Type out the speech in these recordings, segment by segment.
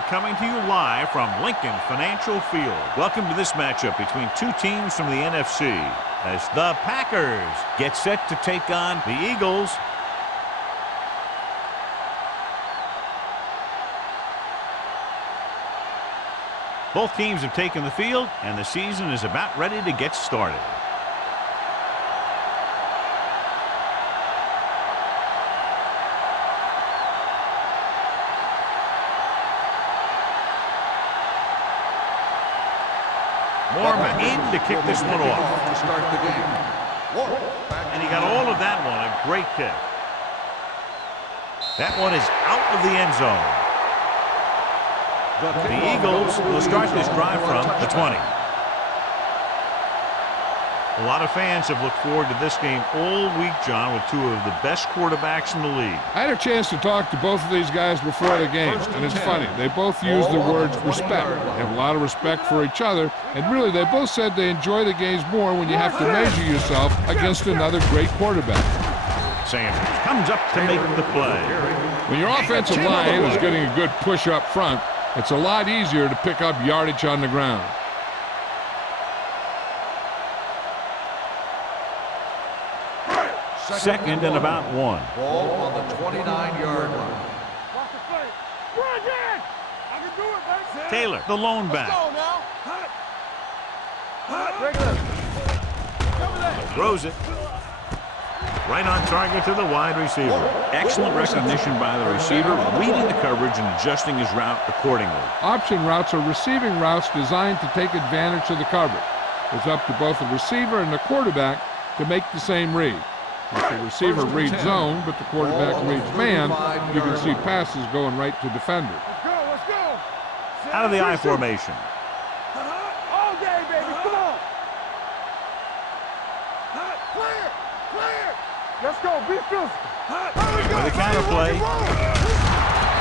We're coming to you live from Lincoln Financial Field. Welcome to this matchup between two teams from the NFC as the Packers get set to take on the Eagles. Both teams have taken the field, and the season is about ready to get started. Mormon in to kick this one off. To start the game. And he got all of that one. A great kick. That one is out of the end zone. The Eagles will start this drive from the 20. A lot of fans have looked forward to this game all week, John, with two of the best quarterbacks in the league. I had a chance to talk to both of these guys before the games, and it's funny. They both use the words respect. They have a lot of respect for each other, and really they both said they enjoy the games more when you have to measure yourself against another great quarterback. Sanders comes up to make the play. When your offensive line is getting a good push up front, it's a lot easier to pick up yardage on the ground. Second and about one. Ball on the 29-yard line. Taylor, the lone back. Throws it. Right on target to the wide receiver. Excellent recognition by the receiver, reading the coverage and adjusting his route accordingly. Option routes are receiving routes designed to take advantage of the coverage. It's up to both the receiver and the quarterback to make the same read. If the receiver reads zone, but the quarterback reads man, you can see passes going right to defenders. Let's go. Out of the I formation. All day, baby. Come on. Clear. Let's go. Be physical. With a counter play.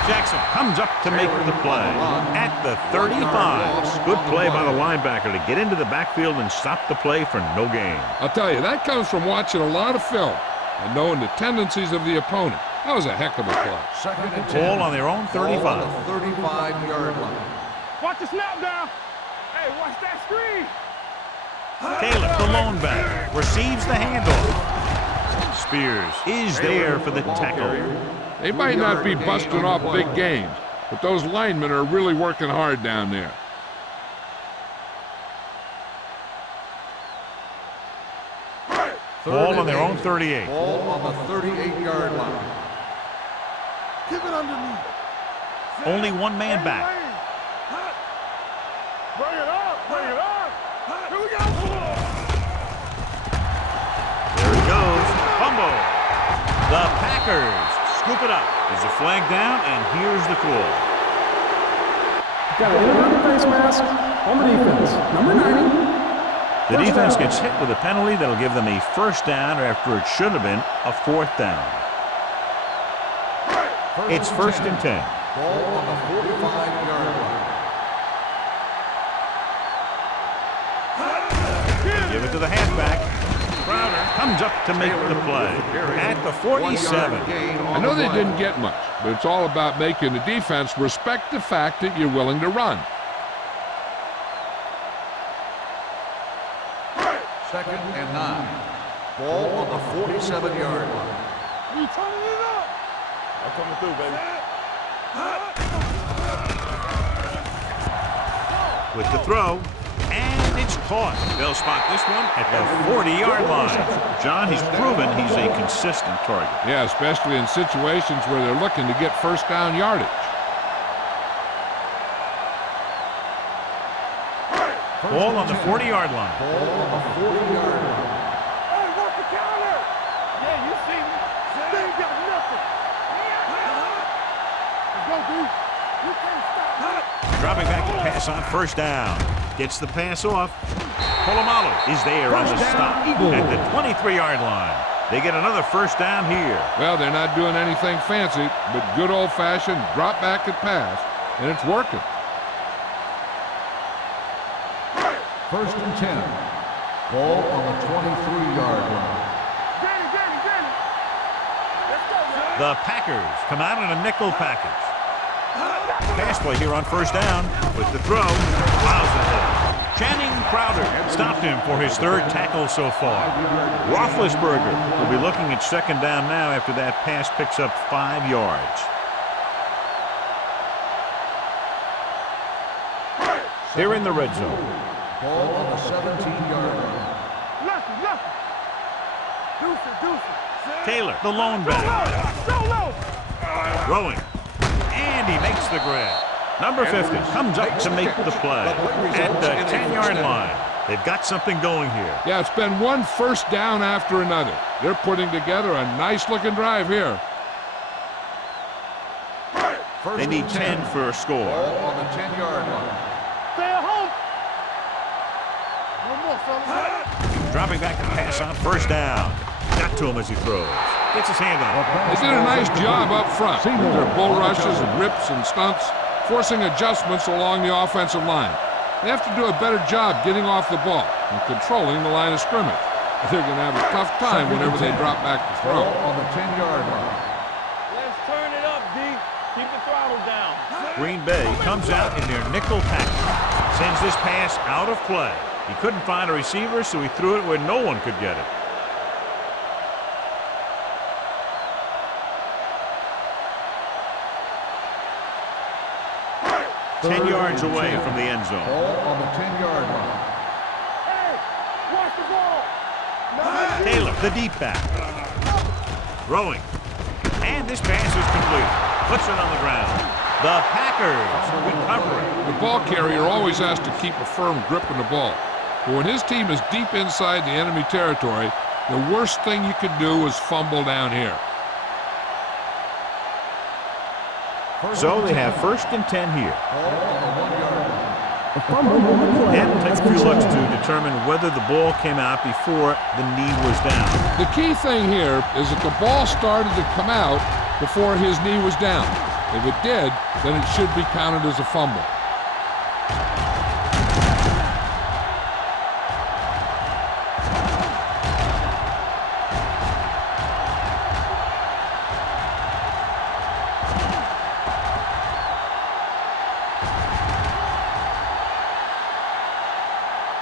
Jackson comes up to make the play at the 35. Good play by the linebacker to get into the backfield and stop the play for no gain. I'll tell you, that comes from watching a lot of film and knowing the tendencies of the opponent. That was a heck of a play. Second and 10. Ball on their own 35. Ball on the 35-yard line. Watch the snap down. Hey, watch that screen. Taylor, the lone back, receives the handoff. Spears is there for the tackle. They might not be busting off big games, but those linemen are really working hard down there. Ball on their own 38. Ball on the 38-yard line. Keep it underneath. Only one man back. Bring it up. Here we go. There he goes. Fumble. The Packers scoop it up. There's a flag down, and here's the call. Got an inadvertent face mask on the defense. Number 90. The defense gets hit with a penalty that'll give them a first down after it should have been a fourth down. It's first and 10. Ball on the 45-yard line. Give it to the halfback. Crowder comes up to make the play at the 47. I know they didn't get much, but it's all about making the defense respect the fact that you're willing to run. Second and 9. Ball on the 47-yard line. You turning it up. I'm coming through, baby. With the throw, and it's caught. They'll spot this one at the 40-yard line. John, he's proven he's a consistent target. Yeah, especially in situations where they're looking to get first down yardage. Ball on the 40-yard line. Ball on the 40-yard line. Hey, work the counter. Yeah, you see me. They ain't got nothing. Let's go, dude. You can't stop. Dropping back to pass on first down. Gets the pass off. Polamalu is there on the stop at the 23-yard line. They get another first down here. Well, they're not doing anything fancy, but good old-fashioned drop back and pass, and it's working. First and 10. Ball on the 23-yard line. Let's go, man. The Packers come out in a nickel package. Pass play here on first down. With the throw. Plows ahead. Channing Crowder stopped him for his third tackle so far. Roethlisberger will be looking at second down now after that pass picks up 5 yards. They're in the red zone. Ball on the 17-yard line. Taylor, the lone back. Throwing. And he makes the grab. Number 50 comes up to make the play at the 10-yard line. They've got something going here. Yeah, it's been one first down after another. They're putting together a nice-looking drive here. They need 10 for a score. Ball on the 10-yard line. Stay at home. One more, fellas. Dropping back to pass on first down. Got to him as he throws. Gets his hand on it. They did a nice job up front with their bull rushes and rips and stunts, forcing adjustments along the offensive line. They have to do a better job getting off the ball and controlling the line of scrimmage. They're going to have a tough time whenever they drop back to throw. Ball on the 10-yard line. Let's turn it up, D. Keep the throttle down. Green Bay comes out in their nickel package. Sends this pass out of play. He couldn't find a receiver, so he threw it where no one could get it. Ten yards away from the end zone. Ball on the 10-yard line. Hey, watch the ball. Taylor, the deep back. Throwing. And this pass is complete. Puts it on the ground. The Packers recovering. The ball carrier always has to keep a firm grip on the ball. But when his team is deep inside the enemy territory, the worst thing you can do is fumble down here. So they have first and 10 here. Ball on the 1-yard line. A fumble on the play. And takes a few looks to determine whether the ball came out before the knee was down. The key thing here is that the ball started to come out before his knee was down. If it did, then it should be counted as a fumble.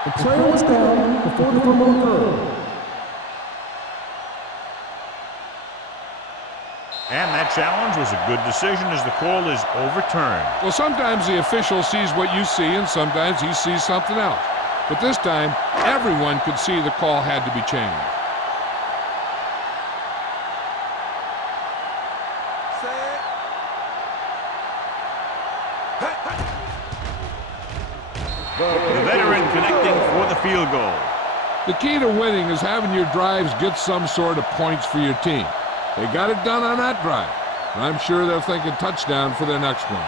The player was down before the fumble occurred. And that challenge was a good decision as the call is overturned. Well, sometimes the official sees what you see, and sometimes he sees something else. But this time, everyone could see the call had to be changed. The veteran connecting for the field goal. The key to winning is having your drives get some sort of points for your team. They got it done on that drive, and I'm sure they're thinking touchdown for their next one.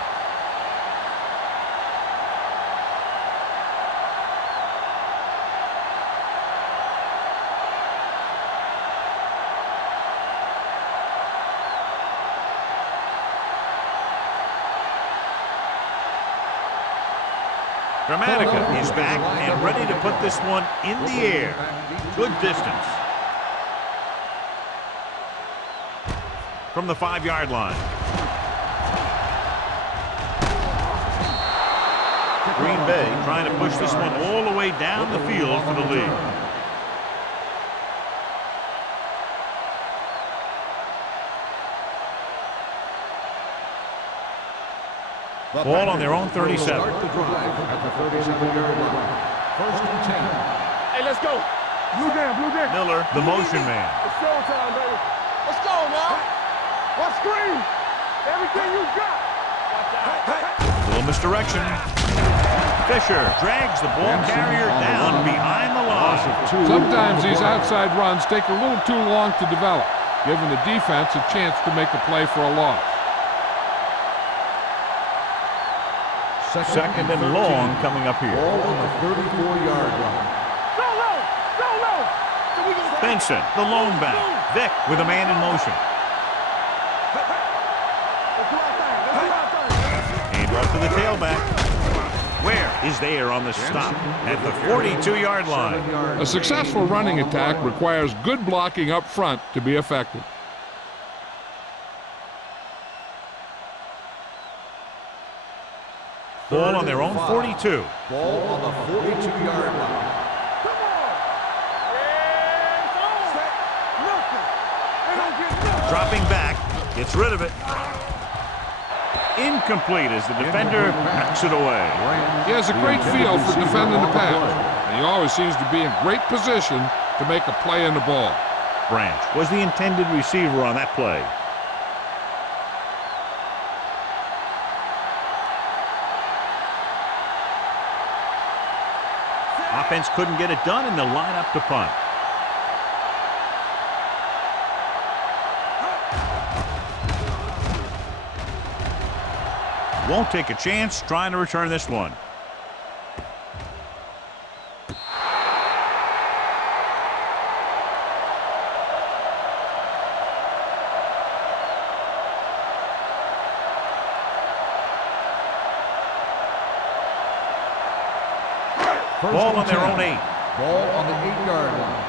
Dramatica is back and ready to put this one in the air. Good distance. From the 5-yard line. Green Bay trying to push this one all the way down the field for the lead. Ball on their own 37. Start the drive at the 37-yard line. First and 10. Hey, let's go. Blue down, blue down. Miller, the motion man. It's showtime, baby. Let's go now. Let's scream. Everything you got. Watch out. Little misdirection. Fisher drags the ball carrier down behind the line. Sometimes these outside runs take a little too long to develop, giving the defense a chance to make a play for a loss. Second and long coming up here. Ball on the 34-yard line. Solo. So we gonna Benson, the lone back. Vick with a man in motion. Let's do our thing. And off to the tailback. Where is there on the stop at the 42-yard line. A successful running attack requires good blocking up front to be effective. Ball on their own 42. Ball on the 42-yard line. Dropping back, gets rid of it. Incomplete as the defender knocks it away. He has a great feel for defending the pass, and he always seems to be in great position to make a play in the ball. Branch was the intended receiver on that play. Offense couldn't get it done, and they'll line up to punt. Won't take a chance trying to return this one. Ball on their own 8. Ball on the 8-yard line.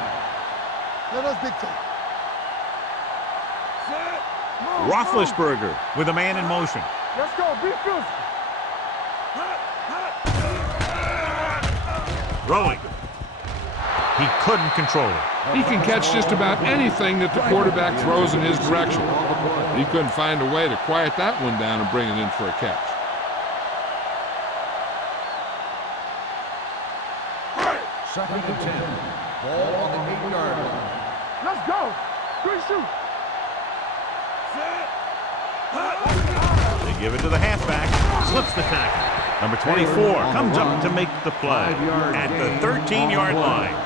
Let us dictate. Roethlisberger with a man in motion. Let's go. Be physical. Throwing. He couldn't control it. He can catch just about anything that the quarterback throws in his direction. He couldn't find a way to quiet that one down and bring it in for a catch. Second and 10. Ball on the 8-yard line. Let's go. Good shoot. They give it to the halfback. Slips the tackle. Number 24 comes up to make the play at the 13-yard line.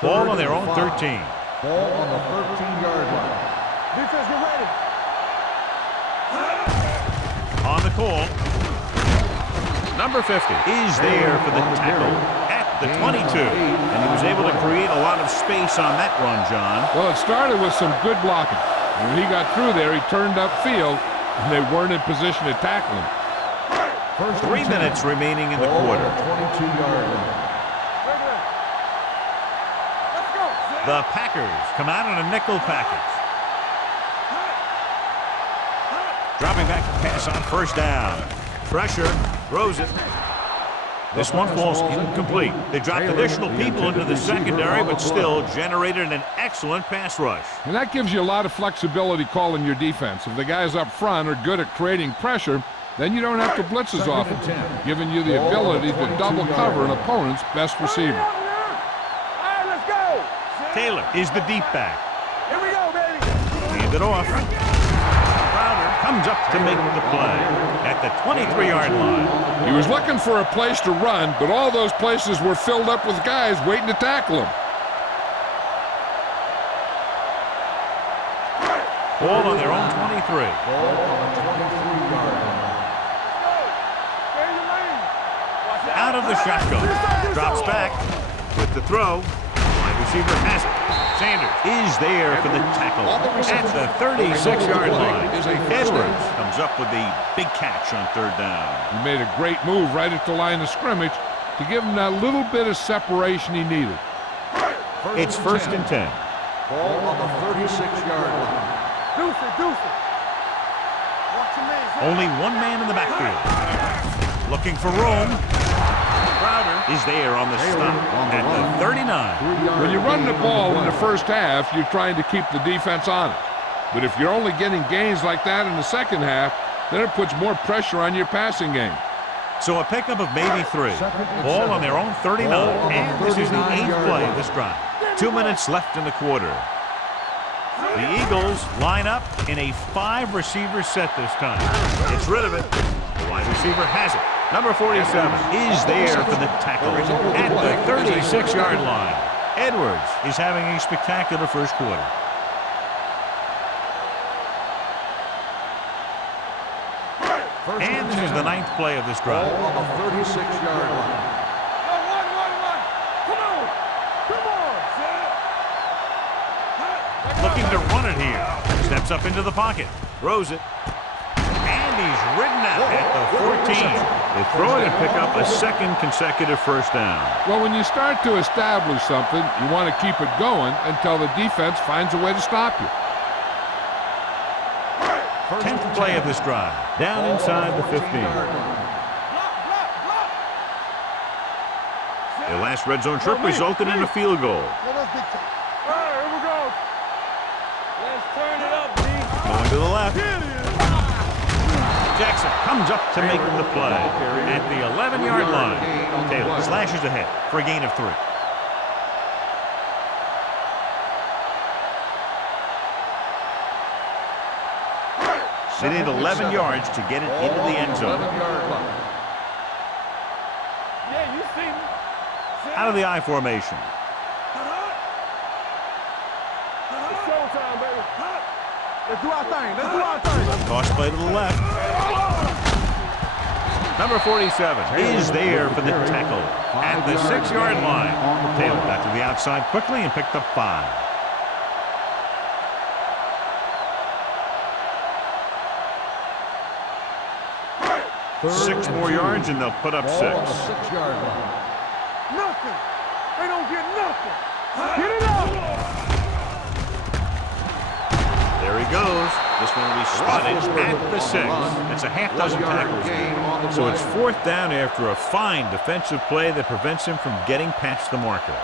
Ball on their own 13. Ball on the 13-yard line. Defense, get ready. On the call. Number 50 is there for the tackle at the 22. And he was able to create a lot of space on that run, John. Well, it started with some good blocking. And when he got through there, he turned upfield, and they weren't in position to tackle him. 3 minutes remaining in the quarter. 22-yard line. Let's go. The Packers come out in a nickel package. Dropping back to pass on first down. Pressure, throws it. This one falls incomplete. They dropped additional people into the secondary, but still generated an excellent pass rush. And that gives you a lot of flexibility calling your defense. If the guys up front are good at creating pressure, then you don't have to blitz as often, giving you the ability to double cover an opponent's best receiver. All right, let's go. Taylor is the deep back. Here we go, baby. Hand it off. Crowder comes up to make the play at the 23-yard line. He was looking for a place to run, but all those places were filled up with guys waiting to tackle him. Ball on their own 23. Ball on the 23-yard line. Stay in your lane. Out of the shotgun. Drops back with the throw. Wide receiver has it. Sanders is there for the tackle at the 36-yard line. Edwards comes up with the big catch on third down. He made a great move right at the line of scrimmage to give him that little bit of separation he needed. It's first and 10. Ball on the 36-yard line. Deuce it. Watch your man. Only one man in the backfield. Looking for room. Crowder is there on the stop at the 39. When you run the ball in the first half, you're trying to keep the defense on it. But if you're only getting gains like that in the second half, then it puts more pressure on your passing game. So a pickup of maybe 3. Ball on their own 39. And this is the 8th play of this drive. 2 minutes left in the quarter. The Eagles line up in a 5-receiver set this time. Gets rid of it. The wide receiver has it. Number 47 is there for the tackle at the 36-yard line. Edwards is having a spectacular first quarter. And this is the 9th play of this drive. Ball on the 36-yard line. One. Come on. Looking to run it here. Steps up into the pocket. Throws it. And And he's ridden out at the 14. They throw it and pick up a second consecutive first down. Well, when you start to establish something, you want to keep it going until the defense finds a way to stop you. 10th play of this drive. Down inside the 15. Their last red zone trip resulted in a field goal. Here we go. Let's turn it up, D. Going to the left. Jackson comes up to make the play at the 11-yard line. Taylor slashes ahead for a gain of 3. They need 11 yards to get it into the end zone. Yeah, you see me. Out of the I formation. It's showtime, baby. Let's do our thing. Let's do our thing. Toss play to the left. Number 47 is there for the tackle at the 6-yard line. Taylor got to the outside quickly and picked up 5. Six more yards and they'll put up 6. 6-yard line. Nothing. They don't get nothing. Get it up. There he goes. This one will be spotted at the 6. It's a half dozen tackles. So it's 4th down after a fine defensive play that prevents him from getting past the marker.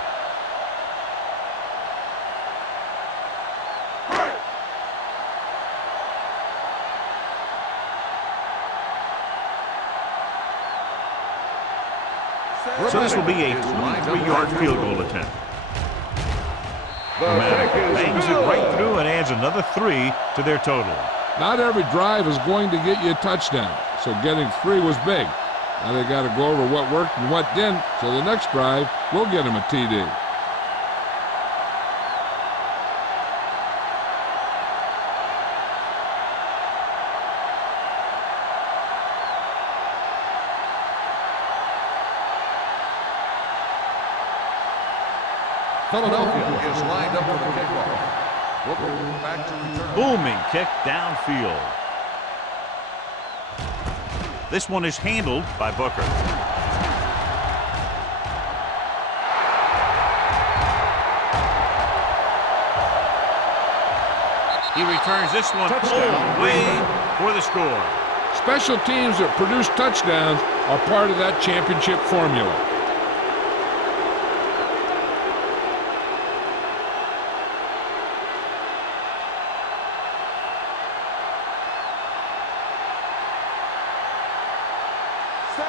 So this will be a 23-yard field goal attempt. Bangs it right through and adds another 3 to their total. Not every drive is going to get you a touchdown, so getting 3 was big. Now they got to go over what worked and what didn't, so the next drive will get him a TD. Philadelphia is lined up for the kickoff. Booker back to return. Booming kick downfield. This one is handled by Booker. He returns this one away for the score. Special teams that produce touchdowns are part of that championship formula.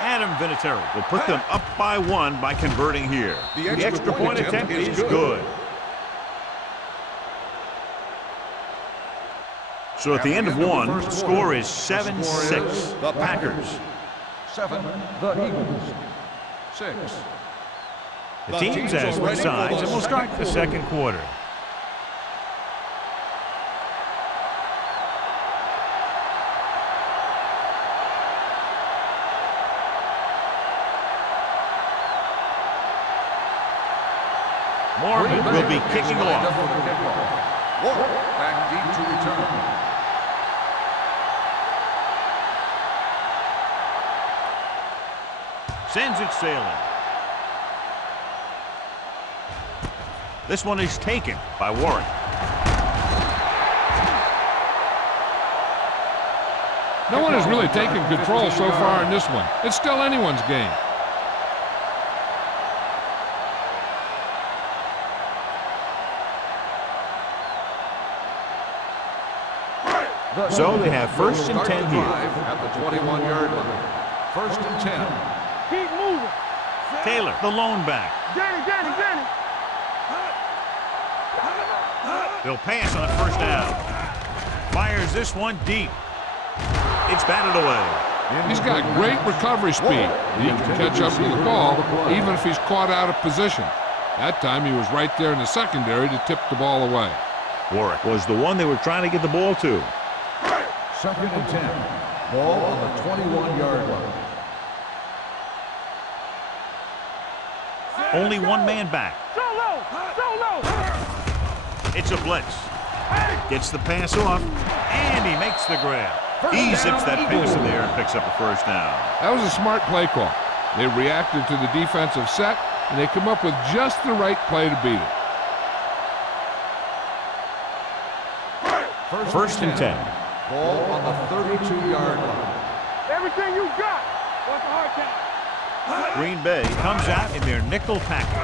Adam Vinatieri will put them up by 1 by converting here. The extra point attempt is good. So at the end of 1, the score is 7-6. The Packers. 7, the Eagles. 6. The teams have switched sides and will start the second quarter. Mormon will be kicking off. Back deep to return. Sends it sailing. This one is taken by Warren. No one has really taken control so far in this one. It's still anyone's game. So they have 1st and 10 here. At the 21-yard line. 1st and 10. Keep moving. Taylor, the lone back. Danny. They'll pass on a 1st down. Fires this one deep. It's batted away. He's got great recovery speed. He can catch up to the ball even if he's caught out of position. That time he was right there in the secondary to tip the ball away. Warwick was the one they were trying to get the ball to. 2nd and 10. Ball on the 21-yard line. Only one man back. Solo. It's a blitz. Gets the pass off, and he makes the grab. He zips that pass in there and picks up a first down. That was a smart play call. They reacted to the defensive set, and they come up with just the right play to beat it. First and 10. Ball on the 32-yard line. Everything you got. What's the hard count? Green Bay comes out in their nickel package.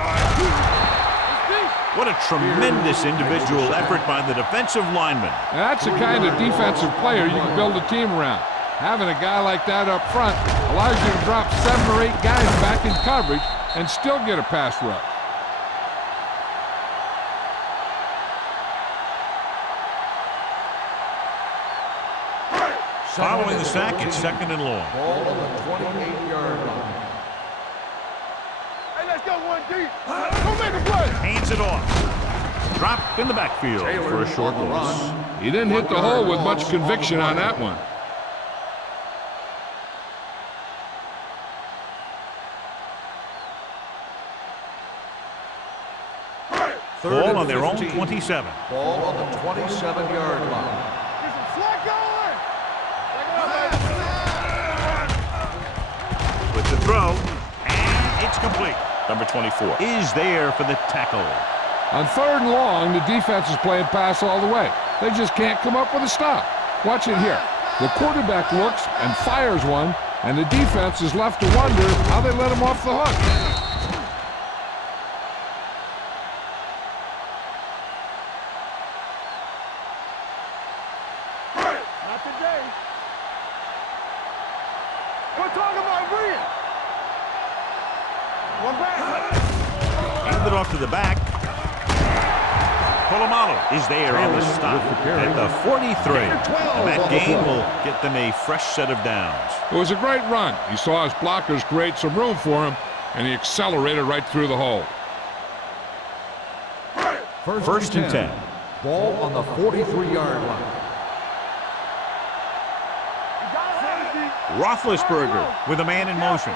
What a tremendous individual effort by the defensive lineman. That's the kind of defensive player you can build a team around. Having a guy like that up front allows you to drop 7 or 8 guys back in coverage and still get a pass rush. Following the sack, it's second and long. Ball on the 28-yard line. Hey, let's go 1D. Go make a play. Hands it off. Dropped in the backfield for a short loss. He didn't hit the hole with much conviction on that one. Ball on their own 27. Ball on the 27-yard line. Get some slack going. With the throw, and it's complete. Number 24 is there for the tackle. On 3rd and long, the defense is playing pass all the way. They just can't come up with a stop. Watch it here. The quarterback looks and fires one, and the defense is left to wonder how they let him off the hook. Not today. We're talking about Brian. One back. Hand it off to the back. Polamalu is there on the stop at the 43. And that gain will get them a fresh set of downs. It was a great run. He saw his blockers create some room for him, and he accelerated right through the hole. First and 10. Ball on the 43-yard line. Roethlisberger with a man in motion.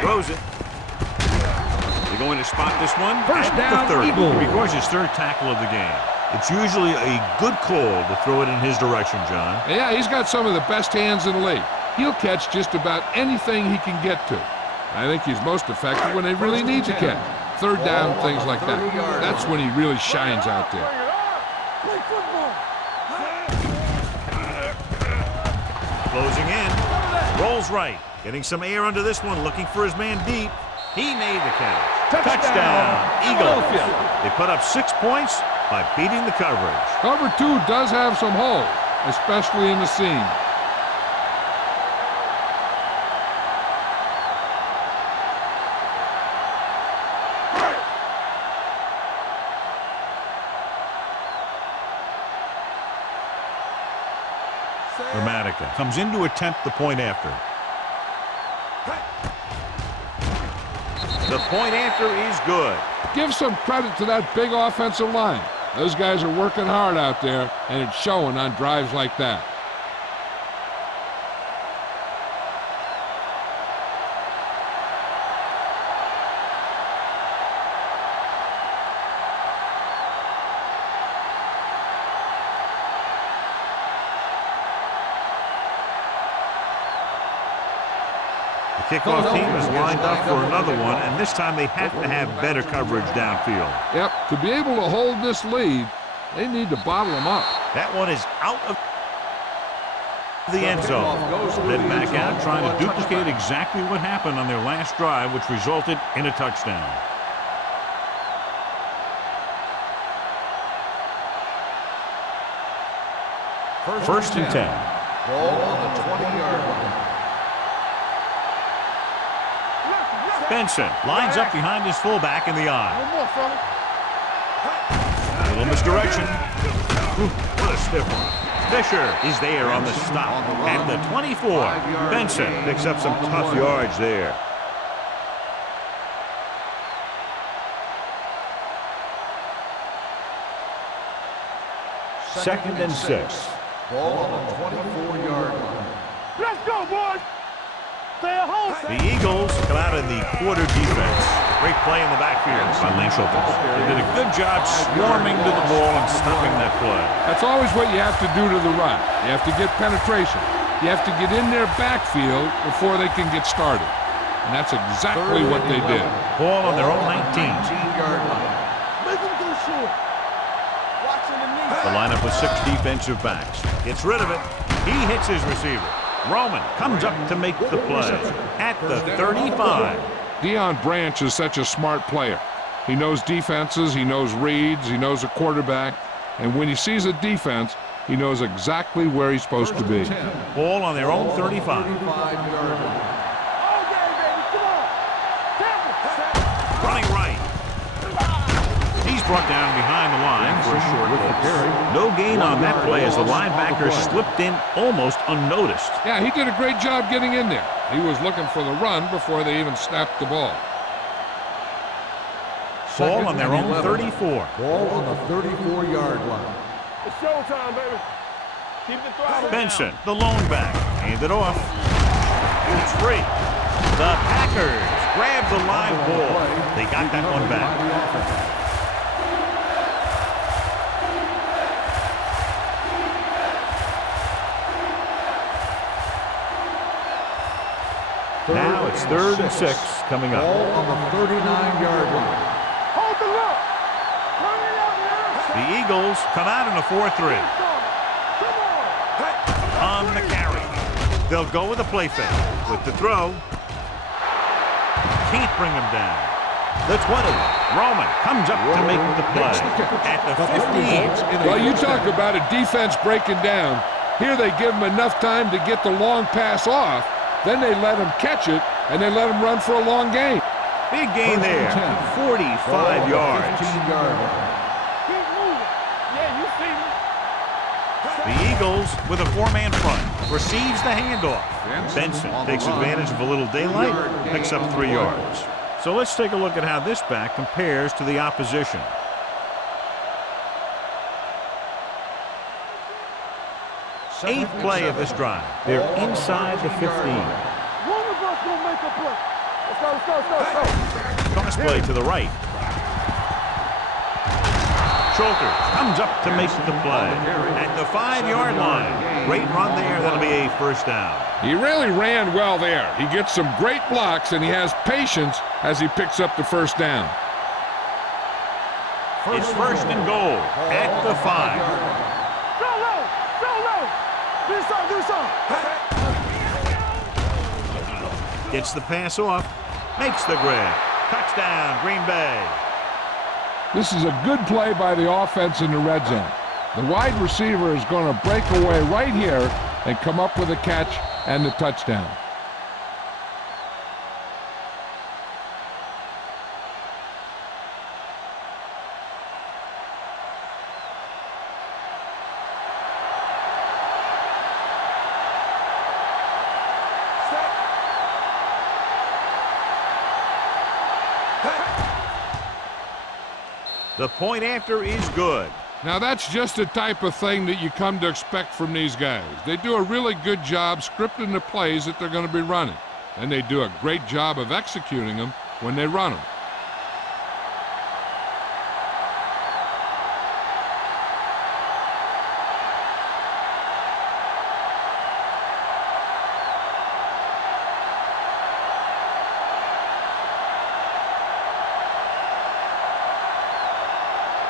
Throws it. They're going to spot this one First at down, the 30. Eagles. He records his 3rd tackle of the game. It's usually a good call to throw it in his direction, John. Yeah, he's got some of the best hands in the league. He'll catch just about anything he can get to. I think he's most effective when they really need to catch. 3rd down, things like that. That's when he really shines out there. Play football. Closing in. Rolls right. Getting some air under this one. Looking for his man deep. He made the catch. Touchdown, Eagles. They put up 6 points by beating the coverage. Cover 2 does have some holes, especially in the seam. Dramatica comes in to attempt the point after. The point after is good. Give some credit to that big offensive line. Those guys are working hard out there, and it's showing on drives like that. Kickoff team is lined up for another one, and this time they have to have better coverage downfield. Yep, to be able to hold this lead, they need to bottle them up. That one is out of the end zone. Then back out, trying to duplicate exactly what happened on their last drive, which resulted in a touchdown. First and 10. Ball on the 20-yard line. Benson lines up behind his fullback in the eye. One more, fella. A little misdirection. Ooh, what a stiff one. Fisher is there on the stop at the 24. Benson picks up some tough yards there. Second and 6. Ball on the 24-yard line. Let's go, boys. Stay at home. The Eagles come out in the quarter defense. Great play in the backfield by Lance Schultz. They did a good job swarming to the ball and stopping that play. That's always what you have to do to the run. You have to get penetration. You have to get in their backfield before they can get started. And that's exactly what they did. Ball on their own 19. 19-yard line. Make him go short. Watching the knee. The lineup with 6 defensive backs. Gets rid of it. He hits his receiver. Roman comes up to make the play at the 35. Deion Branch is such a smart player. He knows defenses, he knows reads, he knows a quarterback, and when he sees a defense, he knows exactly where he's supposed to be. Ball on their own 35. 35-yard line. Okay, baby, come on. Tackle. Running right. He's brought down behind the line for a short loss. No gain on that play as the linebacker slipped in almost unnoticed. Yeah, he did a great job getting in there. He was looking for the run before they even snapped the ball. Ball on their own 34. Ball on the 34-yard line. It's showtime, baby. Keep the throttle Benson, the lone back, hand it off. It's free. The Packers grab the live ball. They got that one back. Now it's 3rd and 6 coming up. Ball on the 39-yard line. Hold the look. Run it out now. The Eagles come out in a 4-3. Come on. On the carry. They'll go with a play fake. With the throw. Can't bring him down. The 20. Roman comes up to make the play. At the 15. Well, you talk about a defense breaking down. Here they give him enough time to get the long pass off. Then they let him catch it, and they let him run for a long gain. Big gain there. 45 yards. 15-yard line. Keep moving. Yeah, you see me. The Eagles with a 4-man front. Receives the handoff. Benson takes advantage of a little daylight. Picks up 3 yards. So let's take a look at how this back compares to the opposition. 8th play of this drive. They're inside the 15. One of us gonna make a play. Let's go, let's go, let's go, let's go. Toss play to the right. Schultz comes up to make the play. At the 5-yard line. Great run there. That'll be a first down. He really ran well there. He gets some great blocks, and he has patience as he picks up the first down. It's 1st and goal at the 5. Do some. Gets the pass off. Makes the grab. Touchdown, Green Bay. This is a good play by the offense in the red zone. The wide receiver is going to break away right here and come up with a catch and the touchdown. The point after is good. Now that's just the type of thing that you come to expect from these guys. They do a really good job scripting the plays that they're going to be running. And they do a great job of executing them when they run them.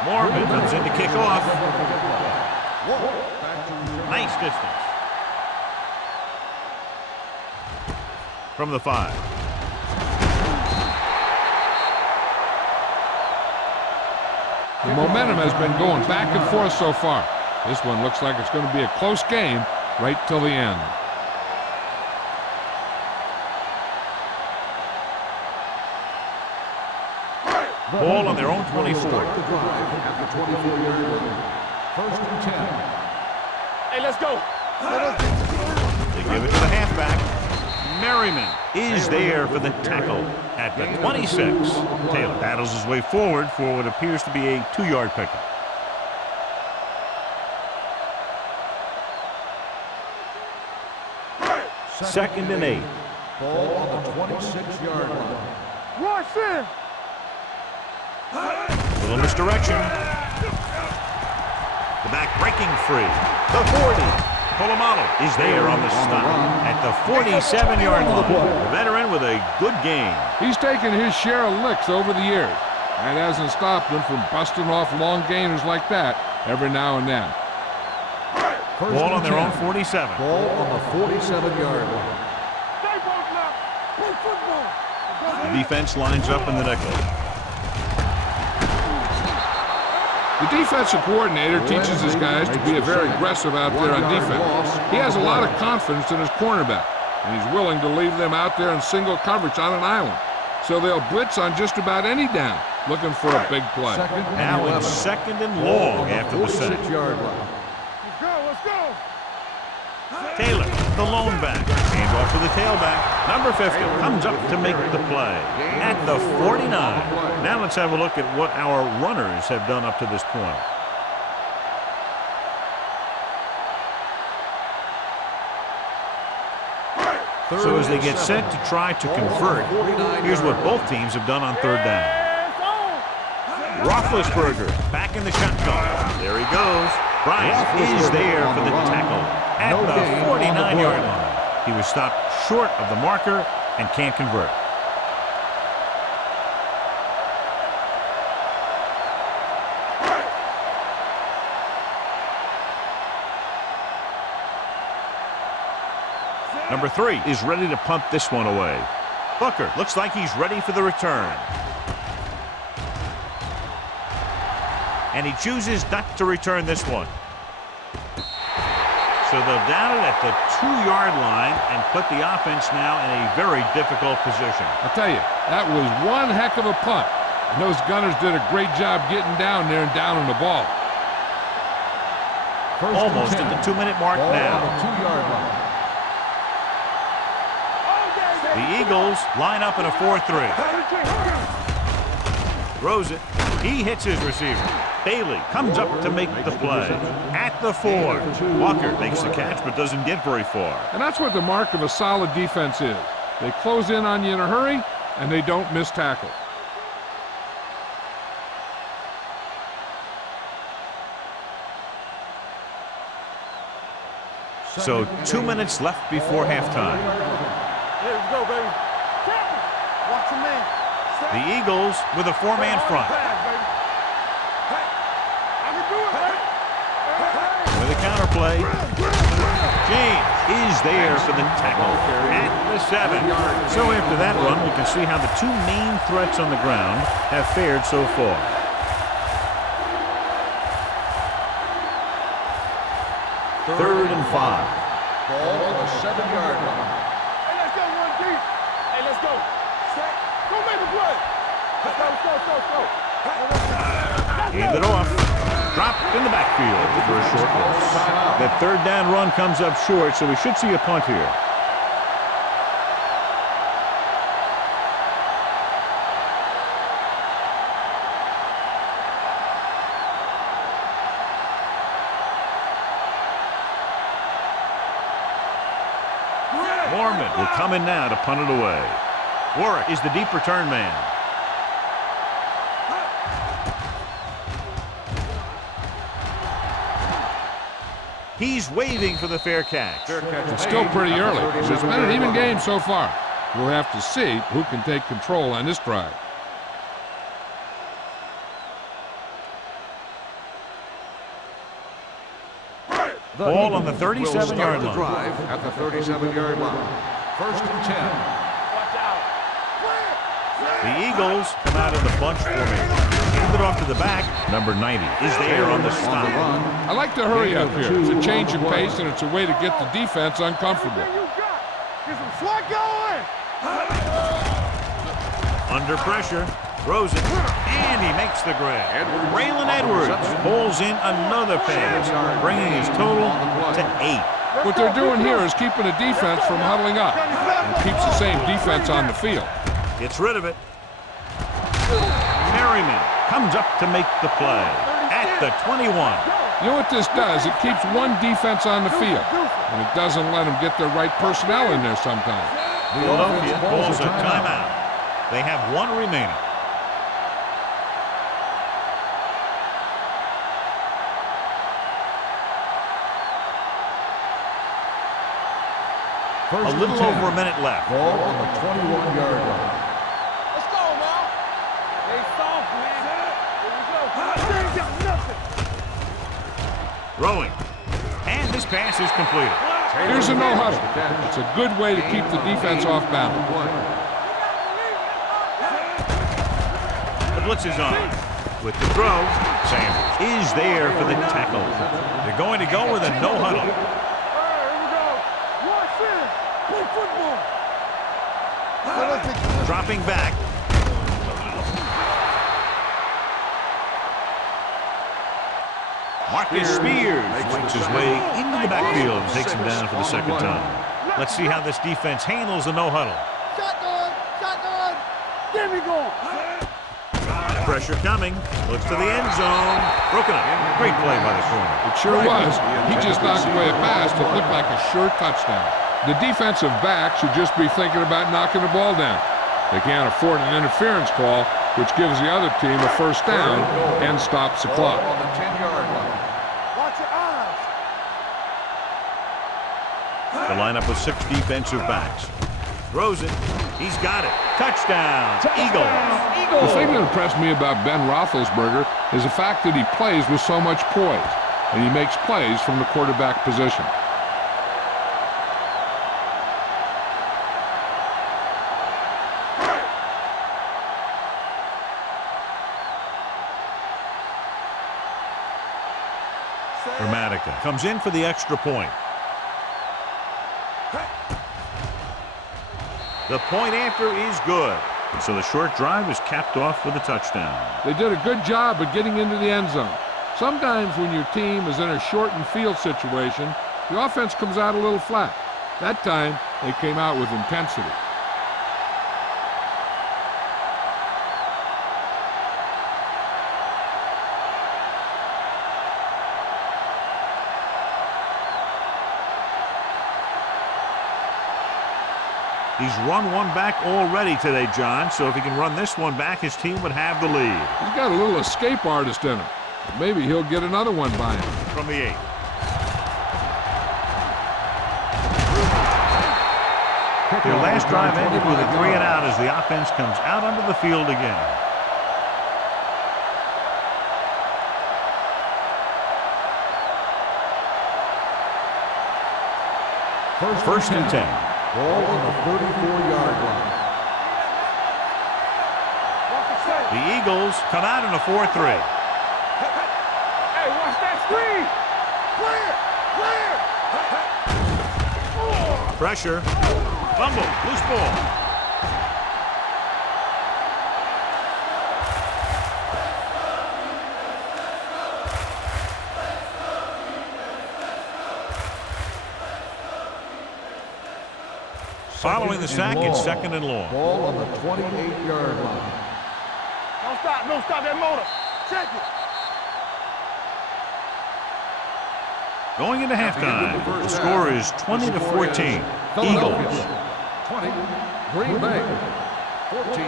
Morgan comes in to kick off. Nice distance. From the 5. The momentum has been going back and forth so far. This one looks like it's going to be a close game right till the end. Ball on their own 24. Start the drive at the 24-yard line. 1st and 10. Hey, let's go. They give it to the halfback. Merriman is there for the tackle at the 26. Taylor battles his way forward for what appears to be a 2-yard pickup. Second and 8. Ball on the 26-yard line. Rush in. Little misdirection. The back breaking free. The 40. Polamalu is there on the stop at the 47-yard line. The veteran with a good game. He's taken his share of licks over the years. That hasn't stopped him from busting off long gainers like that every now and then. Ball on their own 47. Ball on the 47-yard line. The defense lines up in the nickel. The defensive coordinator teaches his guys to be very aggressive out there on defense. He has a lot of confidence in his cornerback, and he's willing to leave them out there in single coverage on an island. So they'll blitz on just about any down, looking for a big play. Now it's second and long after the sack. 46-yard line. Let's go. Taylor, the lone back. Hand off to the tailback. Number 50 comes up to make the play at the 49. Now let's have a look at what our runners have done up to this point. So as they get set to try to convert, here's what both teams have done on third down. Roethlisberger back in the shotgun. There he goes. Bryant is there for the tackle at the 49-yard line. He was stopped short of the marker and can't convert. Number 3 is ready to punt this one away. Booker looks like he's ready for the return. And he chooses not to return this one. So they'll down it at the 2-yard line and put the offense now in a very difficult position. I'll tell you, that was one heck of a punt. And those gunners did a great job getting down there and down on the ball. Almost at the 2-minute mark now. On the 2-yard line. The Eagles line up in a 4-3. Throws it. He hits his receiver. Bailey comes up to make the play at the 4. Walker makes the catch but doesn't get very far. And that's what the mark of a solid defense is. They close in on you in a hurry, and they don't miss tackle. So 2 minutes left before halftime. Here we go, baby. Watch your man. The Eagles with a 4-man front. With a counterplay. James is there for the tackle at the 7. So after that run, we can see how the two main threats on the ground have fared so far. Third and 5. Ball on the 7-yard line. Hey, let's go, one deep. Hey, let's go. Go make a play. Let's go. Hand it off. Dropped in the backfield for a short loss. That third down run comes up short, so we should see a punt here. Mormon will come in now to punt it away. Warwick is the deep return man. He's waving for the fair catch. It's still pretty early. It's been an even game so far. We'll have to see who can take control on this drive. Ball on the 37-yard line. Drive at the 37-yard line. First and 10. Watch out. The Eagles come out of the bunch formation. Hand it off to the back. Number 90 is there on the stop. I like to hurry up here. It's a change of pace, and it's a way to get the defense uncomfortable. Get some swat going. Under pressure. Throws it. And he makes the grab. Braylon Edwards pulls in another pass, bringing his total to 8. What they're doing here is keeping the defense from huddling up, and it keeps the same defense on the field. Gets rid of it. Merriman comes up to make the play at the 21. You know what this does? It keeps one defense on the field, and it doesn't let them get the right personnel in there sometimes. Philadelphia calls a timeout. They have one remaining. First A and little 10. over a minute left. Ball on the 21-yard line. Let's go now. They soft, man. Here we go. They ain't got nothing. Throwing. And this pass is completed. Here's a no-huddle. It's a good way to keep the defense off balance. The blitz is on. With the throw, Sanders is there for the tackle. They're going to go with a no-huddle. All right, here we go. Watch this. Play football. Dropping back. Marcus Spears makes his way into the backfield and takes him down for the second time. Let's see how this defense handles the no-huddle. Shotgun. Shotgun. There we go. Pressure coming. Looks to the end zone. Broken up. Great play by the corner. It sure was. He just knocked away a pass that looked like a sure touchdown. The defensive back should just be thinking about knocking the ball down. They can't afford an interference call, which gives the other team a first down and stops the clock. On the 10-yard line. Watch your eyes. The lineup with 6 defensive backs. Throws it. He's got it. Touchdown. Eagles. The thing that impressed me about Ben Roethlisberger is the fact that he plays with so much poise, and he makes plays from the quarterback position. Dramatica comes in for the extra point. The point after is good. And so the short drive is capped off with a touchdown. They did a good job of getting into the end zone. Sometimes when your team is in a shortened field situation, the offense comes out a little flat. That time, they came out with intensity. He's run one back already today, John, so if he can run this one back, his team would have the lead. He's got a little escape artist in him. Maybe he'll get another one by him. From the 8. Their last drive ended with a 3 and out as the offense comes out onto the field again. First and 10. Ball on the 34-yard line. The Eagles come out in a 4-3. Hey, watch that screen. Clear. Pressure. Fumble. Loose ball. Following the sack, it's 2nd and long. Ball on the 28-yard line. Don't stop that motor. Check it. Going into halftime, the score is 20-14. Eagles. 20, Green Bay, 14.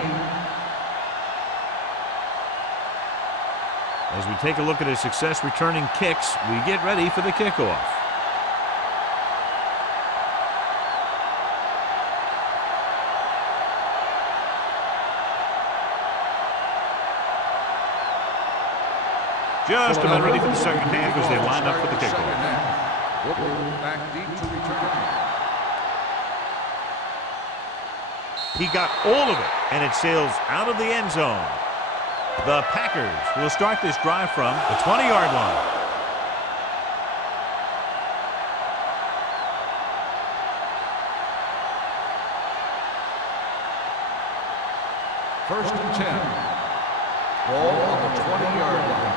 As we take a look at his success returning kicks, we get ready for the kickoff. Just about ready for the second half as they line up for the kickoff. Back deep to return. He got all of it, and it sails out of the end zone. The Packers will start this drive from the 20-yard line. First and 10. Ball on the 20-yard line.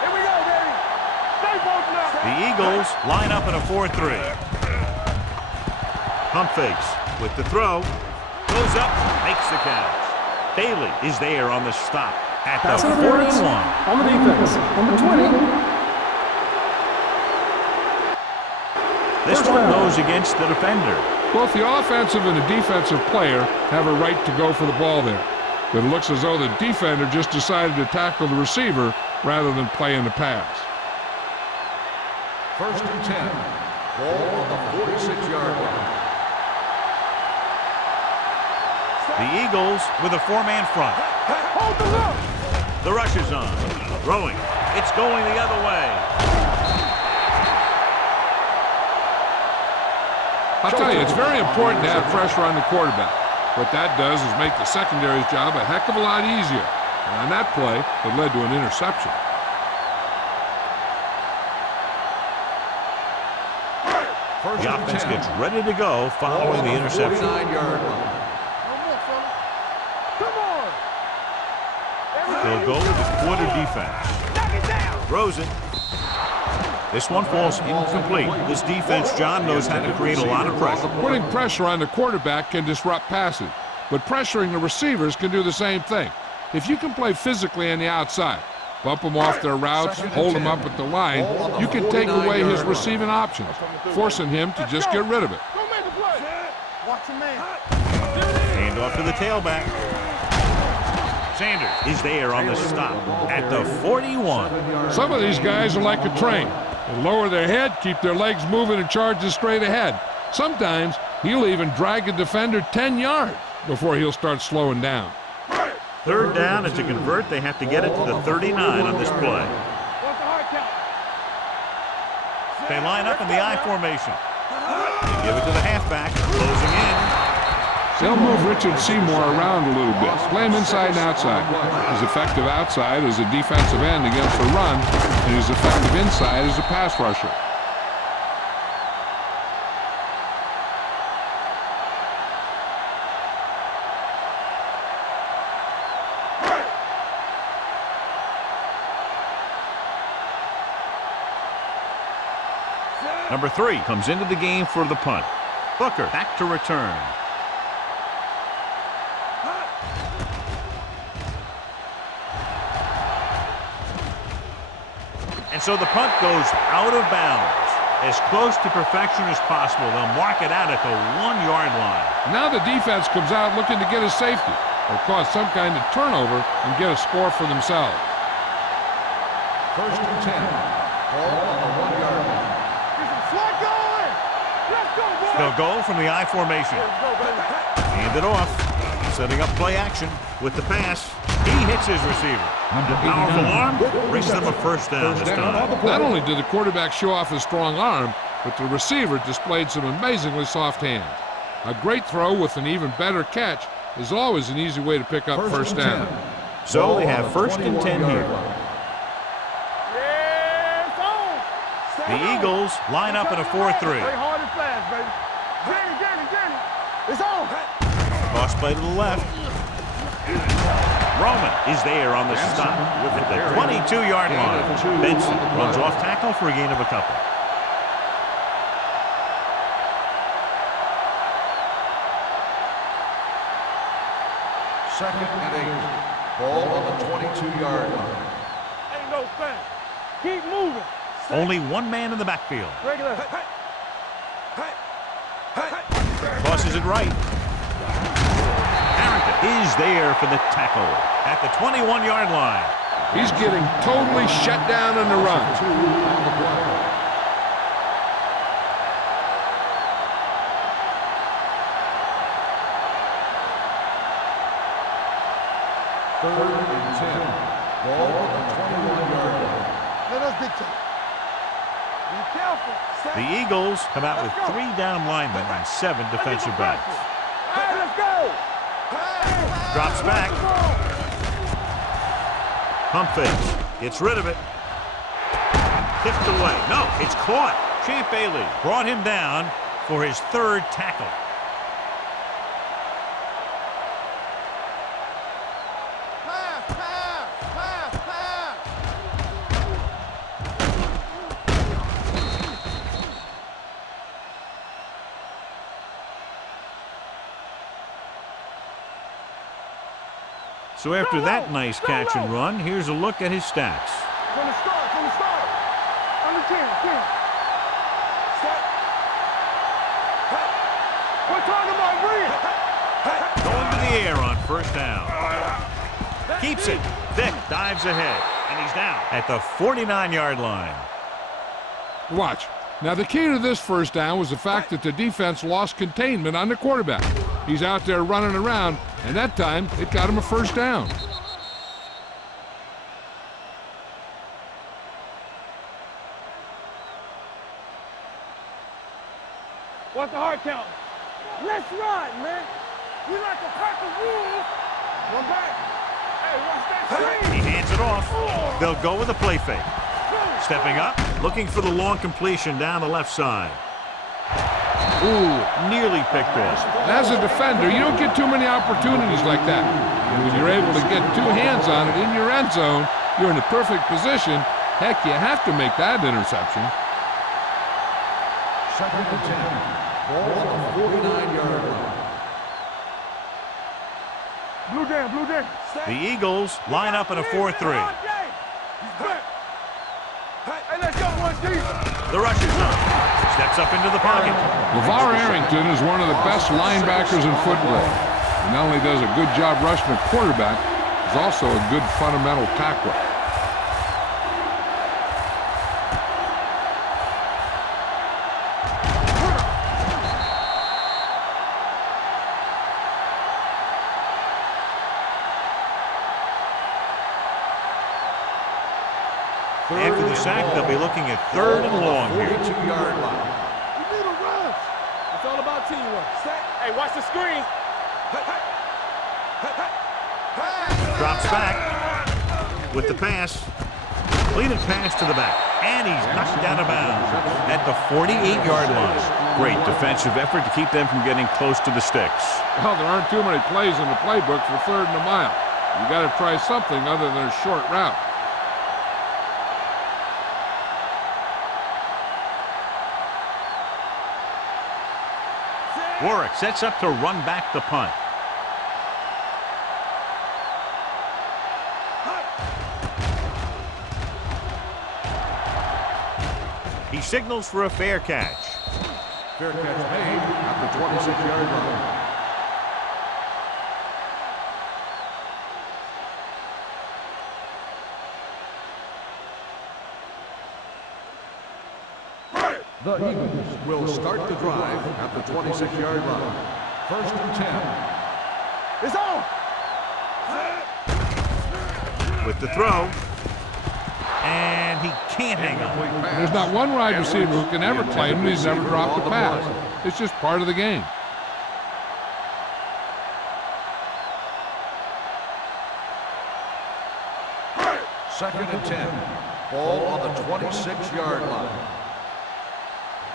Here we go, baby. Stay focused now. The Eagles line up in a 4-3. Pump fakes with the throw. Goes up, makes the catch. Bailey is there on the stop at the Pass interference 41. on the defense. Number 20. This First one down. goes against the defender. Both the offensive and the defensive player have a right to go for the ball there. But it looks as though the defender just decided to tackle the receiver rather than play in the pass. First and 10. Ball on the 46-yard line. The Eagles with a four-man front. Hold the look. The rush is on. Throwing. It's going the other way. I'll tell you, it's very important to have pressure on the quarterback. What that does is make the secondary's job a heck of a lot easier. And on that play, it led to an interception. The offense gets ready to go following the interception. 49-yard line. No more, fella. Come on. They'll go with the quarter defense. Knock it down. Throws it. This one falls incomplete. This defense, John, knows how to create a lot of pressure. Putting pressure on the quarterback can disrupt passing, but pressuring the receivers can do the same thing. If you can play physically on the outside, bump them off their routes, hold them up at the line, you can take away his receiving options, forcing him to just get rid of it. Go make the play. Watch your man. Hand off to the tailback. Sanders is there on the stop at the 41. Some of these guys are like a train. They lower their head, keep their legs moving, and charge straight ahead. Sometimes he'll even drag a defender 10 yards before he'll start slowing down. Third down, and to convert, they have to get it to the 39 on this play. What's the hard count? They line up in the I formation. They give it to the halfback, closing in. They'll move Richard Seymour around a little bit, play him inside and outside. He's effective outside as a defensive end against the run, and he's effective inside as a pass rusher. Number 3 comes into the game for the punt. Booker back to return. And so the punt goes out of bounds. As close to perfection as possible. They'll mark it out at the 1-yard line. Now the defense comes out looking to get a safety or cause some kind of turnover and get a score for themselves. First and 10. Ball on the 1-yard line. Slide going. Let's go, boy. They'll go from the I formation. Hand it off. Setting up play action with the pass. He hits his receiver. The powerful arm brings them a first down this time. Not only did the quarterback show off his strong arm, but the receiver displayed some amazingly soft hands. A great throw with an even better catch is always an easy way to pick up first down. So they have first and 10 here. Yeah, it's on. The Eagles line up in a 4-3. Play hard and fast, baby. Get it. It's on. Cross play to the left. Roman is there on the stop at the 22-yard line. Benson runs off tackle for a gain of a couple. Second and 8. Ball on the 22-yard line. Ain't no thing. Keep moving. Only one man in the backfield. Regular. Tosses it right. Harrington is there for the tackle at the 21-yard line. He's getting totally shut down on the run. Third and 10. Ball on the 21-yard line. Let us dictate. Be careful. The Eagles come out with 3 down linemen and 7 defensive backs. Hey, let's go. Drops back. Pump fakes. Gets rid of it. Tipped away. No, it's caught. Champ Bailey brought him down for his 3rd tackle. So after that nice catch and run, here's a look at his stats. From the start. Under 10. Set. We're talking about Reed. Going to the air on first down. Keeps it. Vick dives ahead, and he's down at the 49-yard line. Watch. Now, the key to this first down was the fact that the defense lost containment on the quarterback. He's out there running around, and that time it got him a first down. What's the hard count? Let's ride, man. We like a pack of wolves. One back. Hey, watch that screen. He hands it off. They'll go with a play fake. Stepping up, looking for the long completion down the left side. Ooh, nearly picked off. As a defender, you don't get too many opportunities like that. And when you're able to get two hands on it in your end zone, you're in the perfect position. Heck, you have to make that interception. Second and 10. Ball on the 49-yard line. Blue jam. The Eagles line up in a 4-3. Hey, let's go, 1-D. The rush is up. Steps up into the pocket. LeVar Arrington is one of the best linebackers in football. He not only does a good job rushing a quarterback, he's also a good fundamental tackler. After the sack, they'll be looking at 3rd and long here. 42-yard line. You need a rush. It's all about teamwork. Hey, watch the screen. Drops back with the pass. Completed pass to the back. And he's knocked out of bounds at the 48-yard line. Great defensive effort to keep them from getting close to the sticks. Well, there aren't too many plays in the playbook for 3rd and a mile. You got to try something other than a short route. Warwick sets up to run back the punt. He signals for a fair catch. Fair catch made at the 26-yard line. The Eagles will start the drive at the 26-yard line. 1st and 10. It's on. With the throw. And he can't hang on. There's not one wide receiver who can ever claim that he's never dropped a pass. It's just part of the game. Second and 10. Ball on the 26-yard line.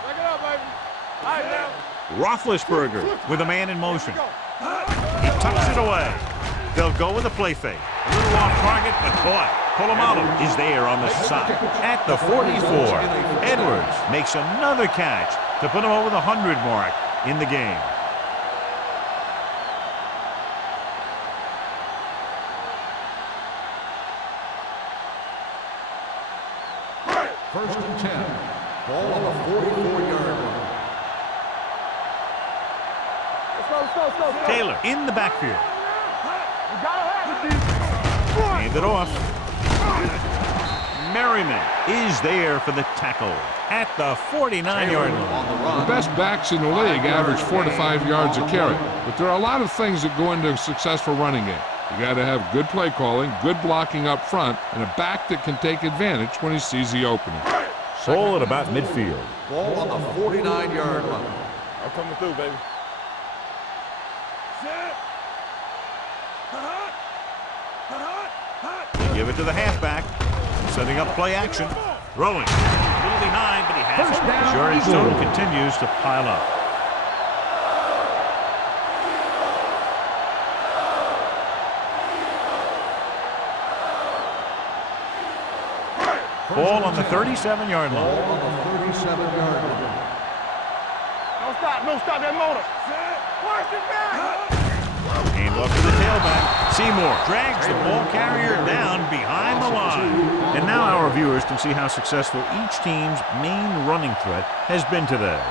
Back it up, baby. All right, now. Roethlisberger with a man in motion. He tucks it away. They'll go with a play fake. A little off target, but boy, Polamalu is there on the side. At the 44, Edwards makes another catch to put him over the 100 mark in the game. First and 10. Ball on the 44-yard line. Let's go. Taylor in the backfield. You gotta have it, D. Hand it off. Merriman is there for the tackle at the 49-yard line. The best backs in the league average 4 to 5 yards a carry, but there are a lot of things that go into a successful running game. You got to have good play calling, good blocking up front, and a back that can take advantage when he sees the opening. Ball at about midfield. Ball on the 49-yard line. I'm coming through, baby. They give it to the halfback, setting up play action. Throwing. A little behind, but he has it. Sure, his total continues to pile up. Ball on the 37-yard line. Ball on the 37-yard line. No stop that motor. Watch it back. Hand off to the tailback. Seymour drags the ball carrier down behind the line. And now our viewers can see how successful each team's main running threat has been today.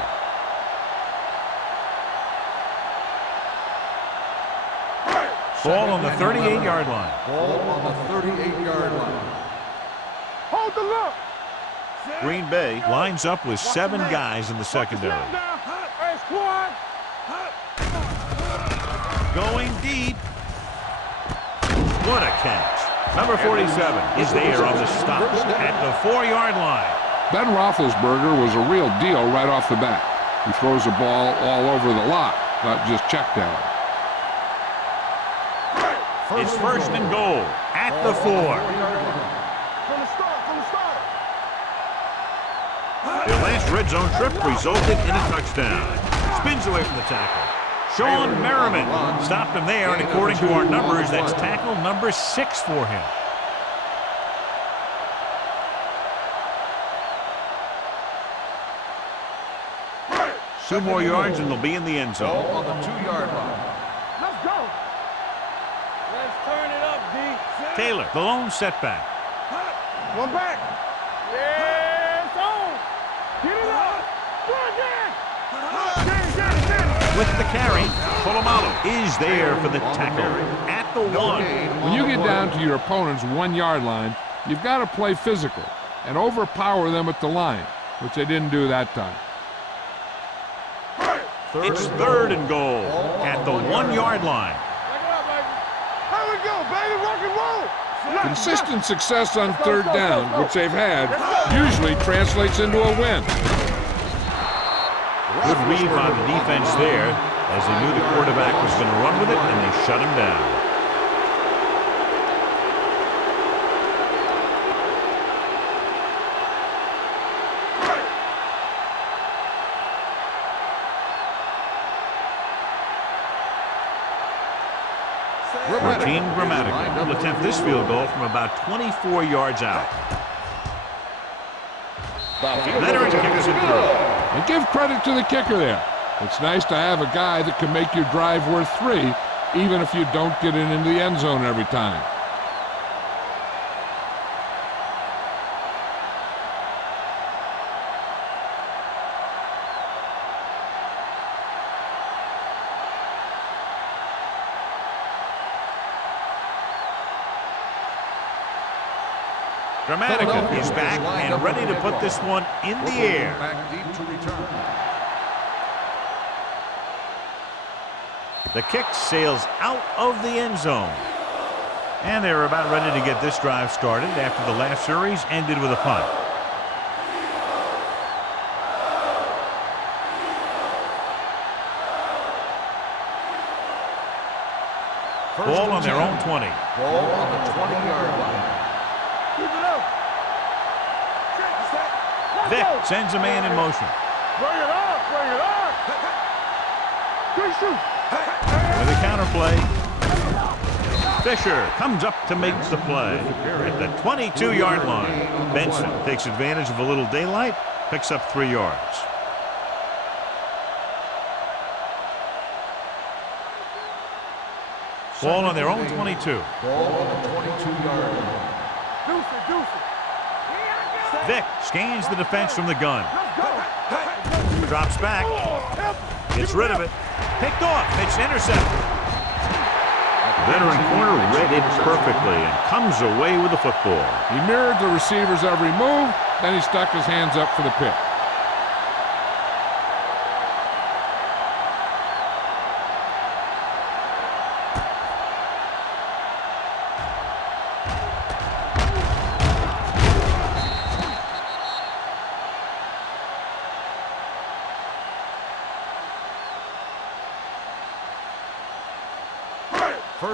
Ball on the 38-yard line. Ball on the 38-yard line. Hold the look. Green Bay lines up with 7 guys in the secondary. Hey, squad. Going deep. What a catch. Number 47 is there on the stop at the 4-yard line. Ben Roethlisberger was a real deal right off the bat. He throws the ball all over the lot, not just check down. It's first and goal at the 4. From the start. Their last red zone trip resulted in a touchdown. Spins away from the tackle. Sean Merriman stopped him there, and according to our numbers, that's tackle number 6 for him. Two more yards, and they'll be in the end zone. Ball on the 2-yard line. Let's go. Let's turn it up, D. Taylor, the lone setback. One back. Yeah, it's on. Get it up. Do it again. With the carry, Polamalu is there for the tackle at the 1. When you get down to your opponent's 1-yard line, you've got to play physical and overpower them at the line, which they didn't do that time. It's third and goal at the 1-yard line. How we go, baby? Rock and roll. Consistent success on third down, which they've had, usually translates into a win. Good read by the defense there, as they knew the quarterback was going to run with it, and they shut him down. Martin Grammatical will attempt this field goal from about 24 yards out. Veteran kicks it through. And give credit to the kicker there. It's nice to have a guy that can make your drive worth 3, even if you don't get it into the end zone every time. Dramatica is back and ready to put this one in the air. Back deep to return. The kick sails out of the end zone. And they're about ready to get this drive started after the last series ended with a punt. Ball on their own 20. Ball on the 20-yard line. Keep it up. Vic sends a man in motion. Bring it up. Good shoot. With a counter play. Fisher comes up to make the play at the 22-yard line. Benson takes advantage of a little daylight, picks up 3 yards. Ball on their own 22. Ball on the 22-yard line. Vic scans the defense from the gun. Drops back. Gets rid of it. Picked off. It's intercepted. Veteran corner read it perfectly and comes away with the football. He mirrored the receiver's every move, then he stuck his hands up for the pick.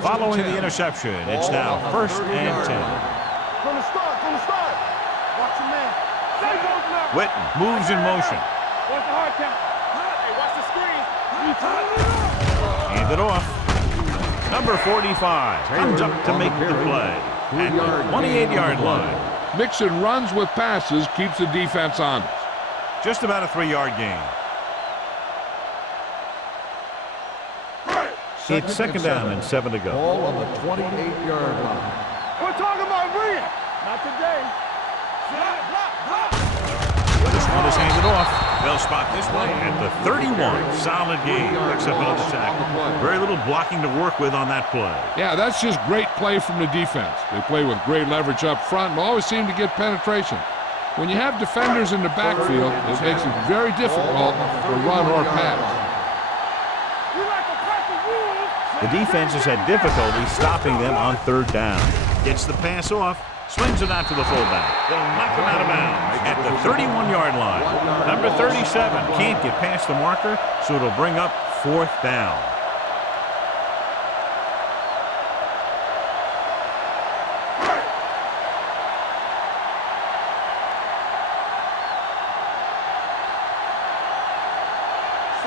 Following the interception, it's now first and 10. From the start. Watch your man. Stay broken up. Witten moves in motion. Watch the hard count. Hey, watch the screen. Hand it off. Number 45 comes up to make the play at the 28-yard line. Mixing runs with passes keeps the defense honest. Just about a 3-yard gain. It's second down and 7 to go. Ball on the 28-yard line. We're talking about Rhea. Not today. This one is handed off. They'll spot this one at the 31. Solid game. Picks up another tackle. Very little blocking to work with on that play. Yeah, that's just great play from the defense. They play with great leverage up front and always seem to get penetration. When you have defenders in the backfield, it makes it very difficult to run or pass. We like to pack the wolves. The defense has had difficulty stopping them on third down. Gets the pass off, swings it out to the fullback. They'll knock him out of bounds at the 31-yard line. Number 37 can't get past the marker, so it'll bring up fourth down.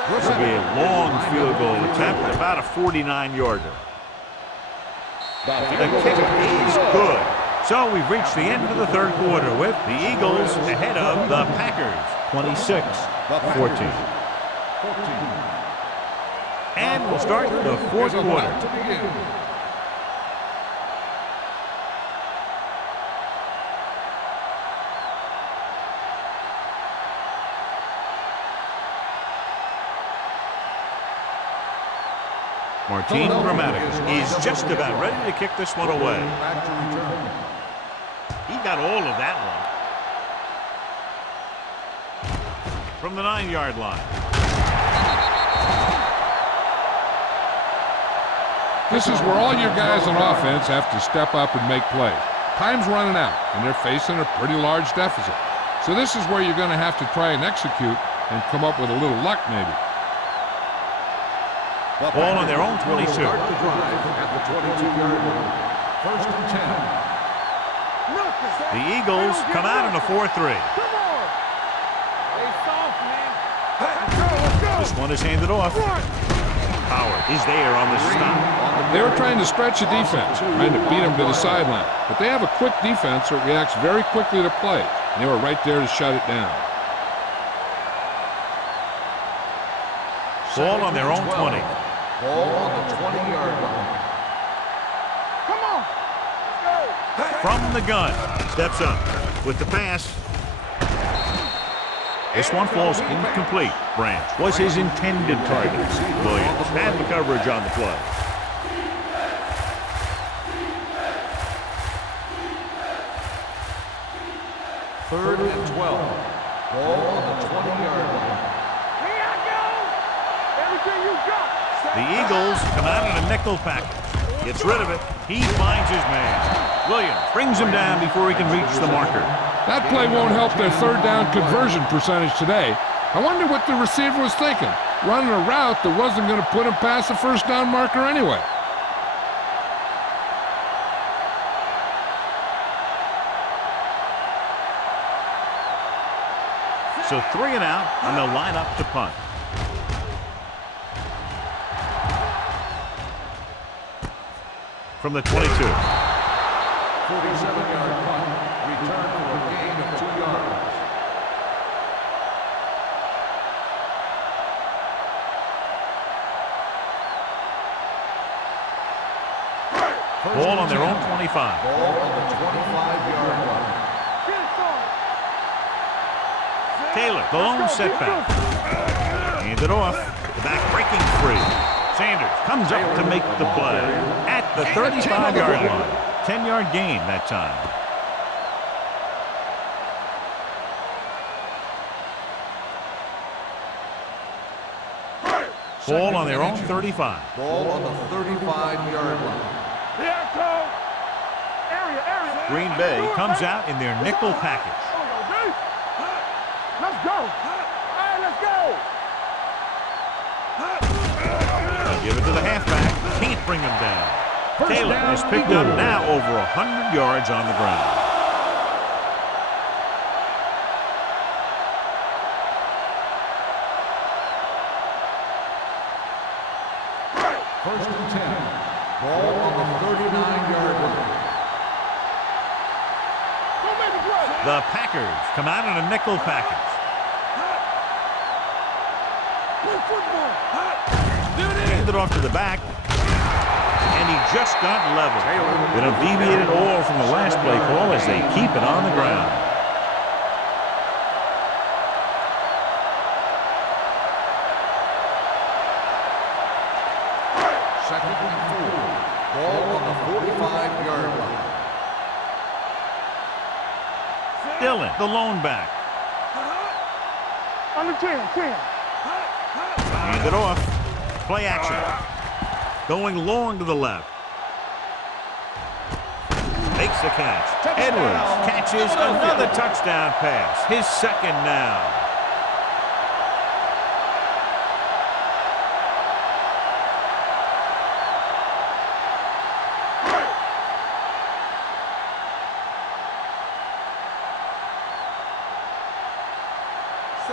This will be a long field goal attempt, about a 49-yarder. The kick is good. So we've reached the end of the third quarter with the Eagles ahead of the Packers, 26-14. And we'll start the fourth quarter. Martin Gramaticus is just about ready to kick this one away. He got all of that one. From the 9-yard line. This is where all your guys on offense have to step up and make plays. Time's running out, and they're facing a pretty large deficit. So this is where you're going to have to try and execute and come up with a little luck maybe. Ball on their own 22. Start the drive at the 22-yard line. First and 10. The Eagles come out in a 4-3. Come on. Hey, soft, man. Let's go. This one is handed off. Howard is there on the stop. They were trying to stretch the defense, trying to beat them to the sideline. But they have a quick defense that reacts very quickly to plays. And they were right there to shut it down. Ball on their own 20. Ball on the 20-yard line. Come on. Let's go. From the gun. Steps up with the pass. This one falls incomplete. Branch was his intended target. Williams had the coverage on the play. Third and 12. Ball on the 20-yard line. Here I go. Everything you got. The Eagles come out in a nickel package. Gets rid of it. He finds his man. Williams brings him down before he can reach the marker. That play won't help their third down conversion percentage today. I wonder what the receiver was thinking, running a route that wasn't going to put him past the first down marker anyway. So 3 and out, and they'll line up to punt. From the 22. 47-yard punt. Return for a gain of 2 yards. Ball on their own 25. Ball on the 25-yard line. Get it, son. Taylor, the lone setback. Handed off. The back breaking free. Sanders comes up to make the play at the 35-yard line. 10-yard gain that time. Ball on their own 35. Ball on the 35-yard line. Here I come. Area. Green Bay comes out in their nickel package. Let's go. All right, let's go. They'll give it to the halfback. Can't bring him down. Taylor has picked up now over 100 yards on the ground. First and 10. Ball on the 39-yard line. Don't make it play. The Packers come out in a nickel package. Play football. Handed off to the back. And he just got leveled. They don't deviate at all from the last play call as they keep it on the ground. Second and 4. Ball on the 45-yard line. Dillon, the lone back. Under 10, 10. Hand it off. Play action. Going long to the left. Makes the catch. Edwards catches another touchdown pass. His second now.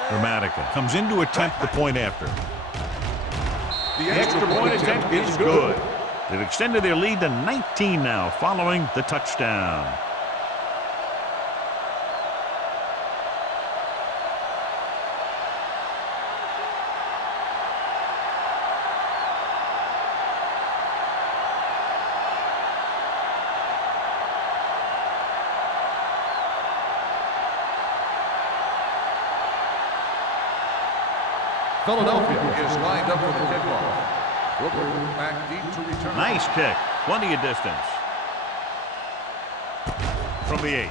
Dramatica comes in to attempt the point after. The extra point attempt is good. They've extended their lead to 19 now following the touchdown. Philadelphia is lined up for the kickoff. Booker back deep to return. Nice kick. Plenty of distance. From the 8.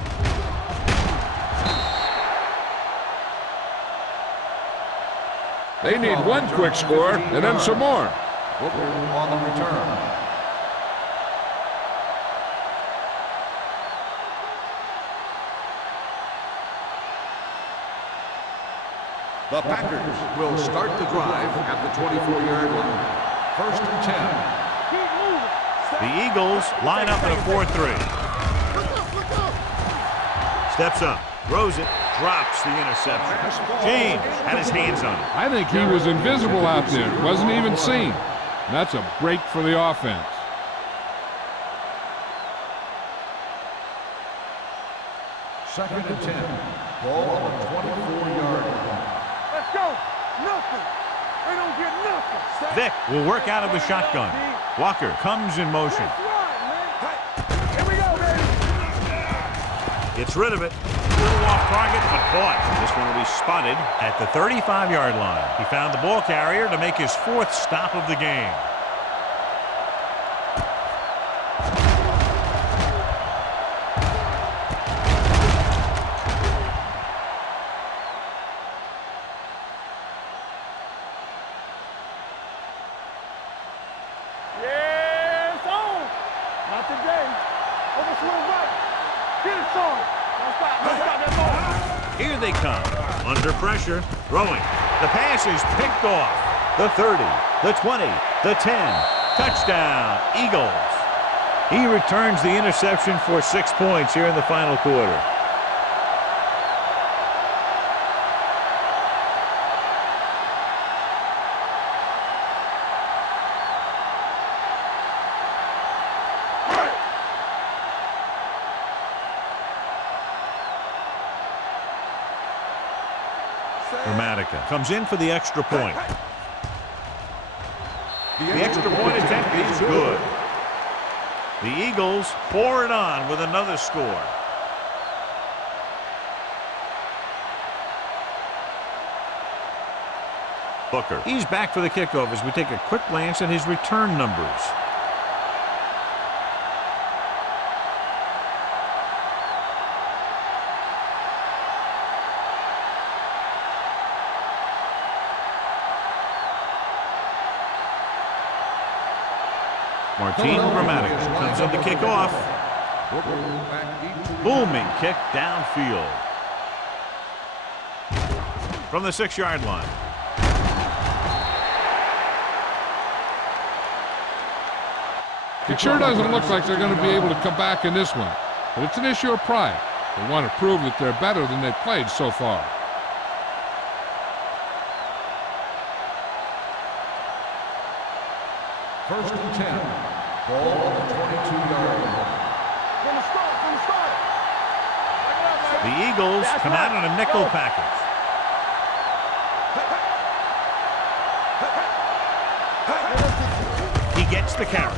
They need one quick score and then some more. Booker on the return. The Packers will start the drive at the 24-yard line. First and 10. The Eagles line up in a 4-3. Steps up, throws it, drops the interception. James had his hands on it. I think he was invisible out there. Wasn't even seen. And that's a break for the offense. Second and 10. Ball on the 24-yard line. Let's go. Nothing. They don't get nothing. Vick will work out of the shotgun. Walker comes in motion. Let's ride, man. Here we go, baby. Gets rid of it. A little off target, but caught. This one will be spotted at the 35-yard line. He found the ball carrier to make his 4th stop of the game. Yeah, it's on. Not today. Over swing right. Get it, son. Don't stop. Don't stop that ball. Here they come. Under pressure. Throwing. The pass is picked off. The 30. The 20. The 10. Touchdown. Eagles. He returns the interception for 6 points here in the final quarter. Dramatica comes in for the extra point. The extra point attempt is good. The Eagles pour it on with another score. Booker. He's back for the kickoff as we take a quick glance at his return numbers. Martin Dramatica comes in to kick off. Booming kick downfield. From the 6-yard line. It sure doesn't look like they're going to be able to come back in this one. But it's an issue of pride. They want to prove that they're better than they've played so far. First and 10. Ball on the 22-yard line. From the start. From the start. Back it up, The Eagles come out in a nickel package. He gets the carry.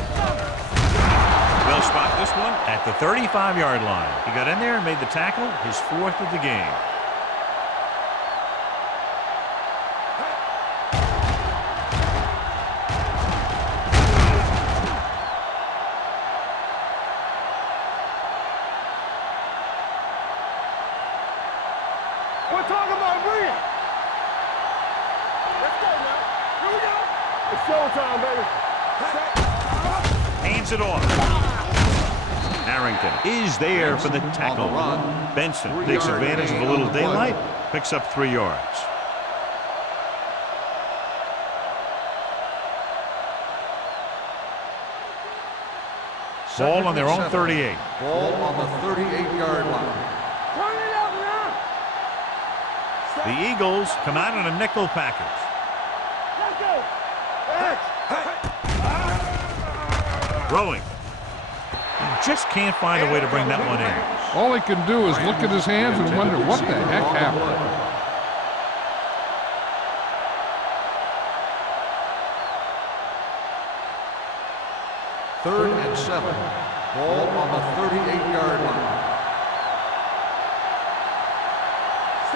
They'll spot this one at the 35-yard line. He got in there and made the tackle, his 4th of the game. showtime, baby. Hands it off. Harrington is there for the tackle. Benson takes advantage of a little daylight, picks up 3 yards. Ball on their own 38. Ball on the 38-yard line. Turn it up now. The Eagles come out in a nickel package. Let's go. Throwing. Just can't find a way to bring that one in. All he can do is look at his hands and wonder what the heck happened. Third and 7. Ball on the 38-yard line.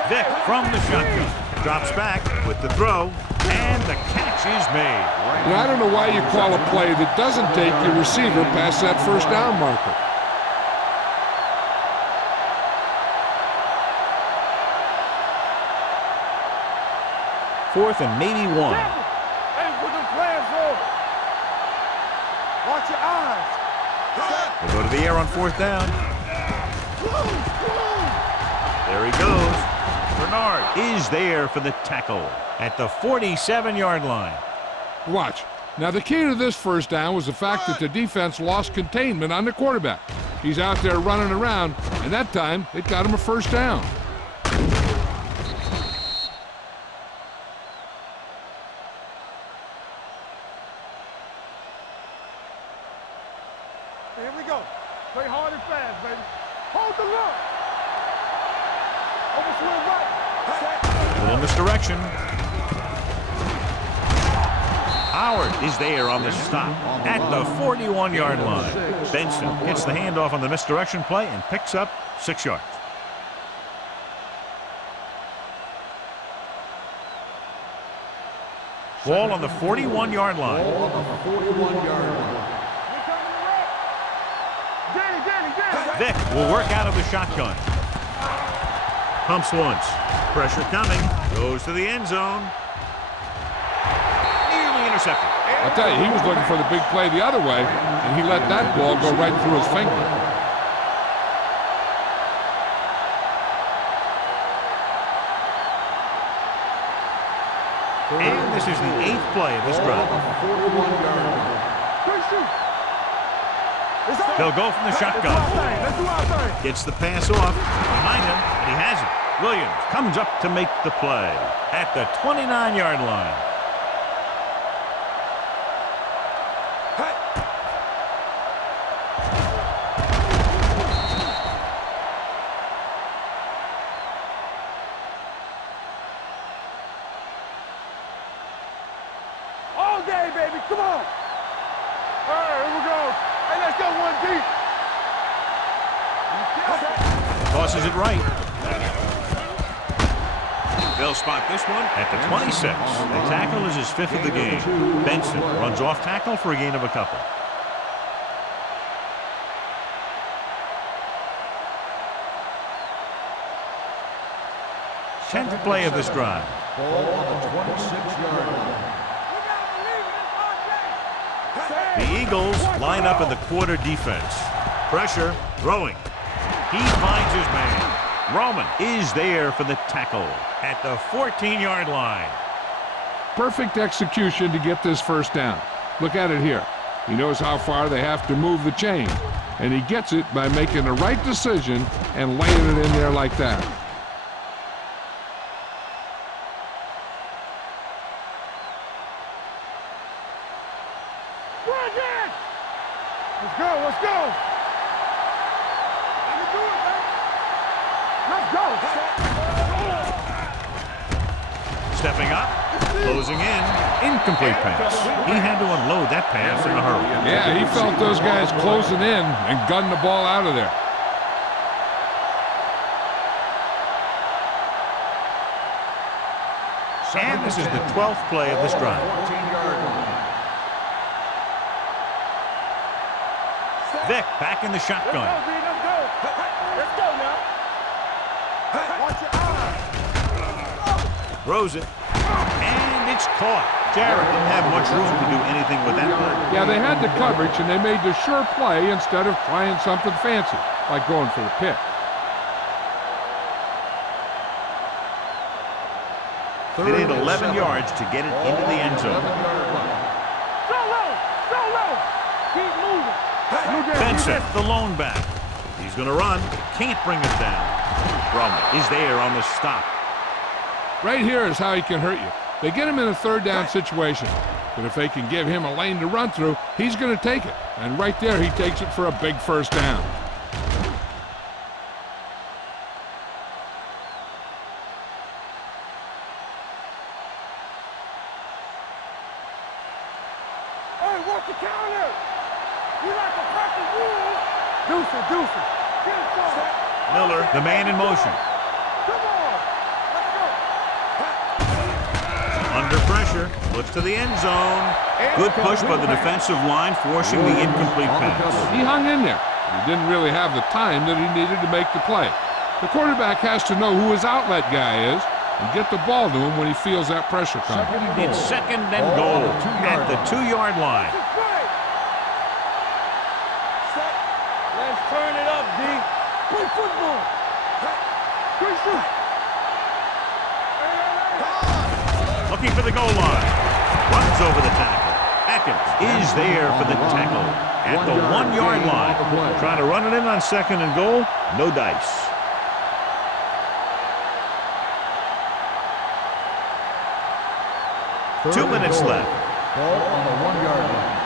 Vick from the shotgun. Drops back with the throw, and the catch is made. Now, I don't know why you call a play that doesn't take your receiver past that first down marker. Fourth and maybe 1. Hey, put them plans on. Watch your eyes. They go to the air on 4th down. There he goes. Bernard is there for the tackle at the 47-yard line. Watch. Now, the key to this first down was the fact that the defense lost containment on the quarterback. He's out there running around, and that time it got him a first down. Here we go. Play hard and fast, baby. Hold the look. Over swing right. A little misdirection. Howard is there on the stop at the 41-yard line. Benson gets the handoff on the misdirection play and picks up 6 yards. Ball on the 41-yard line. Ball on the 41-yard line. Vick will work out of the shotgun. Pumps once. Pressure coming. Goes to the end zone. Nearly intercepted. I'll tell you, he was looking for the big play the other way, and he let that ball go right through his finger. And this is the 8th play of this drive. They'll go from the shotgun. Let's do our thing. Gets the pass off. Behind him, and he has it. Williams comes up to make the play at the 29-yard line. All day, baby. Come on. All right, here we go. Hey, let's go one deep. Tosses it right. They'll spot this one at the 26. The tackle is his 5th of the game. Benson runs off tackle for a gain of a couple. Tenth play of this drive. Ball on the 26-yard line. The Eagles line up in the quarter defense. Pressure, throwing. He finds his man. Roman is there for the tackle at the 14-yard line. Perfect execution to get this first down. Look at it here. He knows how far they have to move the chain, and he gets it by making the right decision and laying it in there like that. Let's go, let's go. Let's go. Stepping up, closing in, incomplete pass. He had to unload that pass in a hurry. Yeah, he felt those guys closing in and gunned the ball out of there. And this is the 12th play of this drive. 14-yard line. Vick back in the shotgun. Let's go. Let's go now. Watch your eyes. Throws it. And it's caught. Jarrett didn't have much room to do anything with that one. Yeah, they had the coverage, and they made the sure play instead of trying something fancy, like going for the pick. They need 11 yards to get it into the end zone. Keep moving. Benson, the lone back. He's going to run. Can't bring him down. Drummond is there on the stop. Right here is how he can hurt you. They get him in a third down situation, but if they can give him a lane to run through, he's going to take it. And right there, he takes it for a big first down. Hey, watch the counter. You like a perfect rule. Deuce. Get it going. Miller, the man in motion. Come on. Let's go. Under pressure, looks to the end zone. Good push by the defensive line, forcing the incomplete pass. He hung in there. He didn't really have the time that he needed to make the play. The quarterback has to know who his outlet guy is and get the ball to him when he feels that pressure coming. It's second and goal at the 2-yard line. Let's turn it up, D. Play football. Good shoot. Looking for the goal line. Runs over the tackle. Atkins is there for the tackle at the 1-yard line. Trying to run it in on second and goal. No dice. Two minutes left. Ball on the 1-yard line.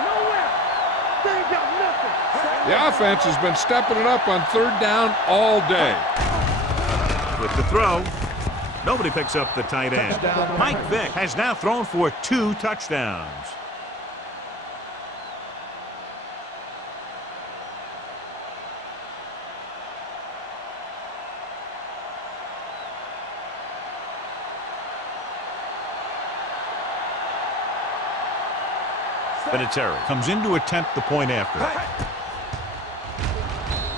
Nowhere. They ain't got nothing. The offense has been stepping it up on third down all day. With the throw, nobody picks up the tight end. Mike Vick has now thrown for 2 touchdowns. Vinatieri comes in to attempt the point after.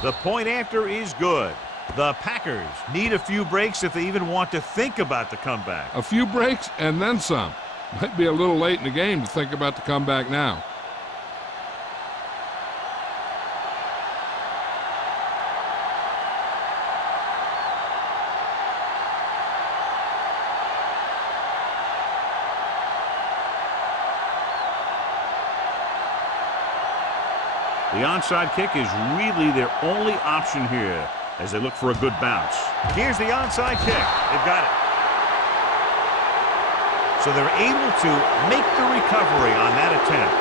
The point after is good. The Packers need a few breaks if they even want to think about the comeback. A few breaks and then some. Might be a little late in the game to think about the comeback now. The onside kick is really their only option here as they look for a good bounce. Here's the onside kick. They've got it. So they're able to make the recovery on that attempt.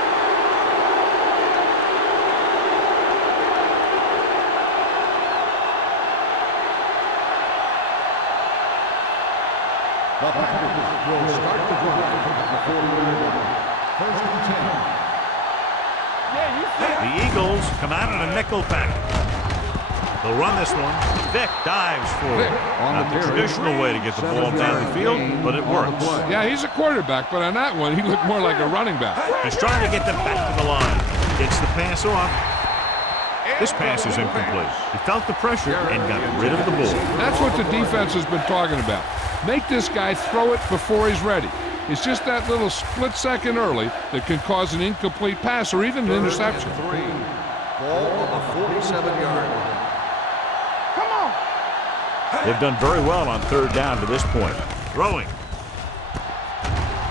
The Packers will start the drive at the 4-yard line. First and 10. The Eagles come out in a nickel pack. They'll run this one. Vick dives forward. Not the traditional way to get the ball down the field, but it works. Yeah, he's a quarterback, but on that one, he looked more like a running back. He's trying to get them back to the line. Gets the pass off. This pass is incomplete. He felt the pressure and got rid of the ball. That's what the defense has been talking about. Make this guy throw it before he's ready. It's just that little split second early that can cause an incomplete pass or even an interception. Ball on the 47-yard line. Come on. They've done very well on third down to this point. Throwing.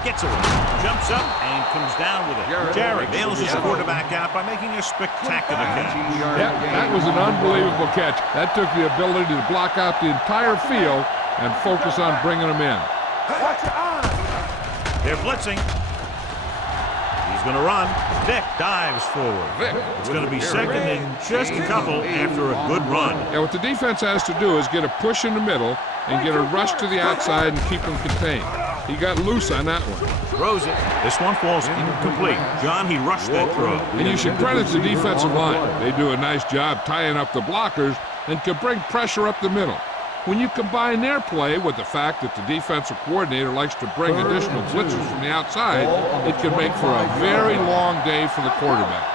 Gets away. Jumps up and comes down with it. Jarrett nails his quarterback out by making a spectacular catch. Yep, that was an unbelievable catch. That took the ability to block out the entire field and focus on bringing them in. Watch your eyes. They're blitzing. He's going to run. Vick dives forward. It's going to be second and just a couple after a good run. Yeah, what the defense has to do is get a push in the middle and get a rush to the outside and keep them contained. He got loose on that one. Throws it. This one falls incomplete. John, he rushed that throw. And you should credit the defensive line. They do a nice job tying up the blockers and can bring pressure up the middle. When you combine their play with the fact that the defensive coordinator likes to bring additional blitzers from the outside, it can make for a very long day for the quarterback.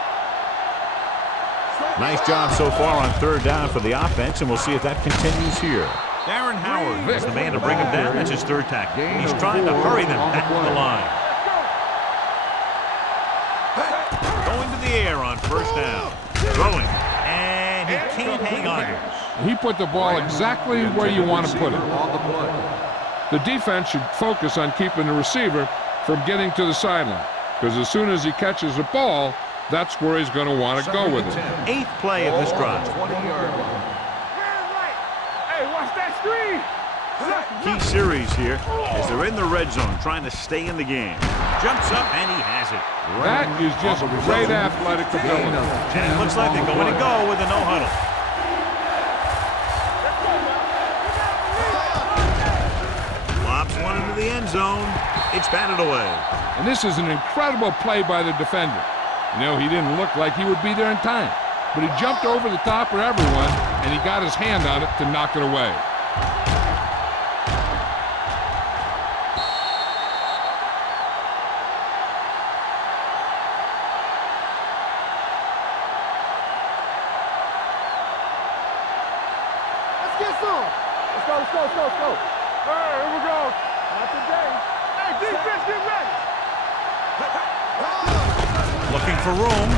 Nice job so far on third down for the offense, and we'll see if that continues here. Darren Howard is the man to bring him down. That's his third tackle. He's trying to hurry them back to the line. Going to the air on first down. Throwing. And he can't hang on to it. He put the ball exactly where you want to put it. The defense should focus on keeping the receiver from getting to the sideline, because as soon as he catches the ball, that's where he's going to want to go with it. 8th play of this drive. Hey, watch that screen. Key series here as they're in the red zone trying to stay in the game. Jumps up and he has it. That is just great athletic ability. And it looks like they're going to go with a no huddle. Lobs one into the end zone. It's batted away. And this is an incredible play by the defender. You know, he didn't look like he would be there in time, but he jumped over the top of everyone, and he got his hand on it to knock it away. Let's get some. Let's go, let's go, let's go, let's go. All right, here we go. Not today. Hey, defense, get ready. Looking for room.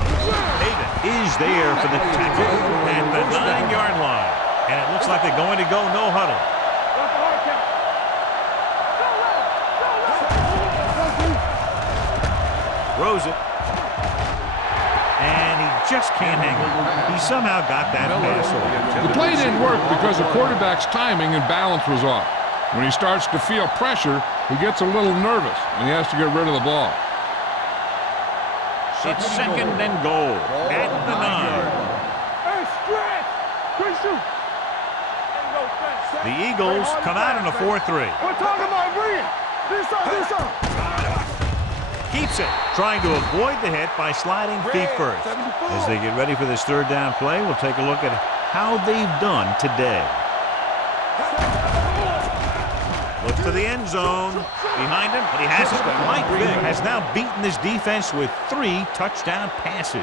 David is there for the tackle at the 9-yard line. And it looks like they're going to go no huddle. What's the hard count? Throws it. And he just can't hang on. He somehow got that pass off. The play didn't work because the quarterback's timing and balance was off. When he starts to feel pressure, he gets a little nervous, and he has to get rid of the ball. It's 2nd and goal at the 9. Hey, stretch. Quick shoot. The Eagles come out in a 4-3. We're talking about bringing. This up. Keeps it, trying to avoid the hit by sliding feet first. As they get ready for this 3rd down play, we'll take a look at how they've done today. Looks to the end zone. Behind him, but he has it. Mike Vick has now beaten this defense with 3 touchdown passes.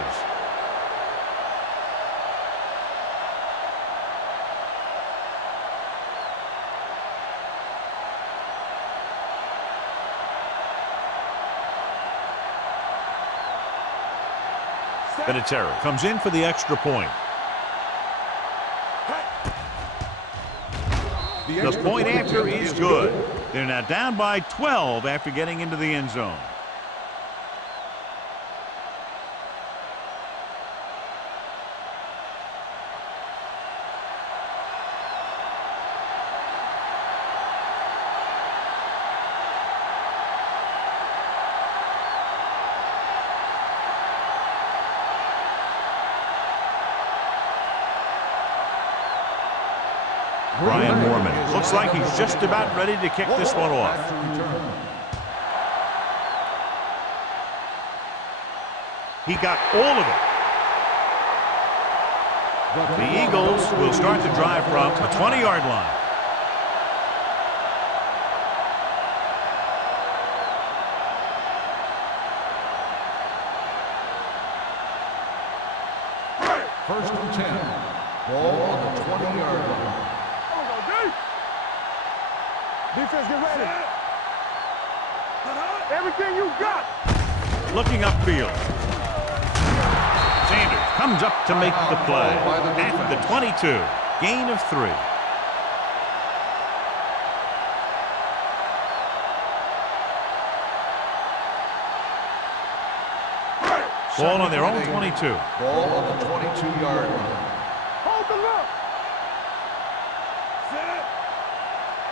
Vinatieri comes in for the extra point. The point after is good. They're now down by 12 after getting into the end zone. Brian Moorman looks like he's just about ready to kick this one off. He got all of it. The Eagles will start the drive from the 20-yard line. First and 10. Ball on the 20-yard line. Defense, get ready. Everything you got. Looking upfield. Sanders comes up to make the play. At the 22. Gain of 3. Ball on their own 22. Ball on the 22-yard line. Hold the look. Set it.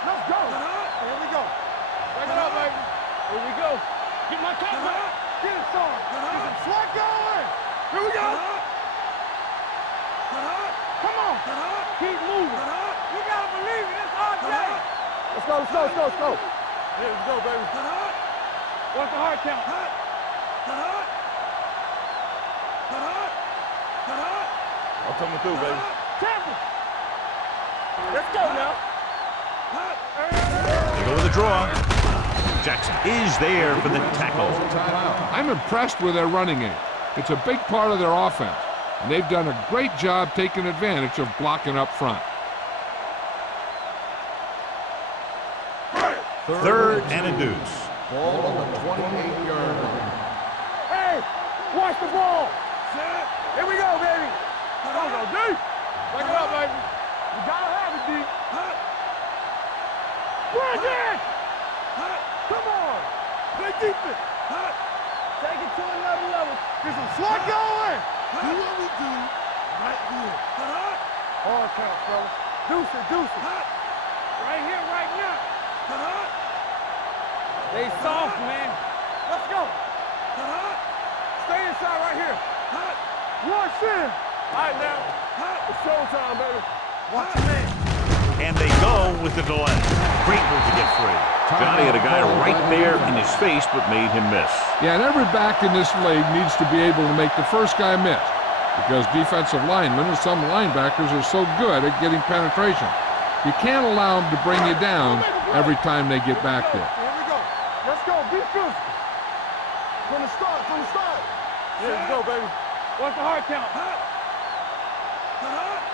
Let's go. Here we go. Back it up, baby. Here we go. Get my top back. Get it, son. Get some slack going. Here we go. Come on. Keep moving. You gotta believe it. It's our day. Let's go, let's go, let's go, let's go. Here we go, baby. What's the hard count? I'm coming through, baby. Tackle. Let's go now. They go with a draw. Jackson is there for the tackle. I'm impressed with their running game. It's a big part of their offense, and they've done a great job taking advantage of blocking up front. Third and a deuce. Ball on the 28-yard line. Hey, watch the ball. Here we go, baby. Come on, go, D. Break it up, baby. You gotta have it, D. Bring it. Come on. Play defense. Take it to another level. Get some slot going. Do what we do right here. All counts, fellas. Deuce it, deuce it. Right here, right now. They soft, man. Let's go. Stay inside right here. Rush in. All right, now. It's showtime, baby. Watch your man. And they go with the delay. Great move to get free. Johnny had a guy right there in his face, but made him miss. Yeah, and every back in this league needs to be able to make the first guy miss, because defensive linemen and some linebackers are so good at getting penetration. You can't allow them to bring you down every time they get back there. Here we go. Let's go. Be physical. From the start, from the start. Yeah, let's go, baby. What's the hard count?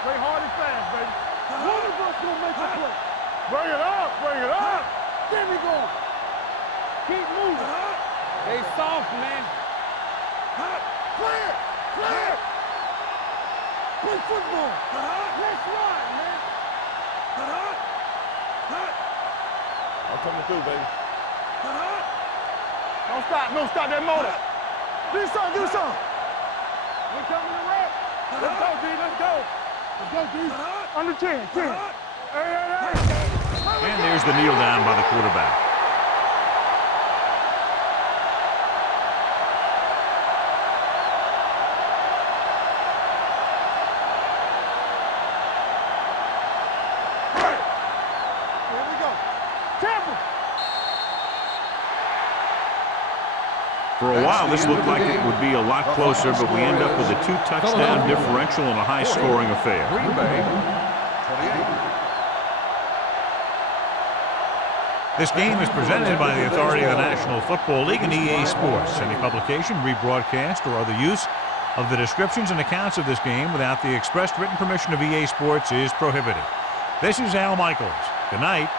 Play hard and fast, baby. One of us gonna make a play. Bring it up, bring it up. There we go. Keep moving. They soft, man. Clear, clear. Play football. Let's ride, man. I'm coming through, baby. Don't stop that motor. Do something, do something. We coming to rap. Let's go, D, let's go. Let's go, D. Under 10, 10. Hey. And there's the kneel down by the quarterback. Here we go. Tampa. For a while, this looked like it would be a lot closer, but we end up with a two-touchdown differential and a high-scoring affair. Green Bay, 28. This game is presented by the authority of the National Football League and EA Sports. Any publication, rebroadcast, or other use of the descriptions and accounts of this game without the expressed written permission of EA Sports is prohibited. This is Al Michaels. Good night.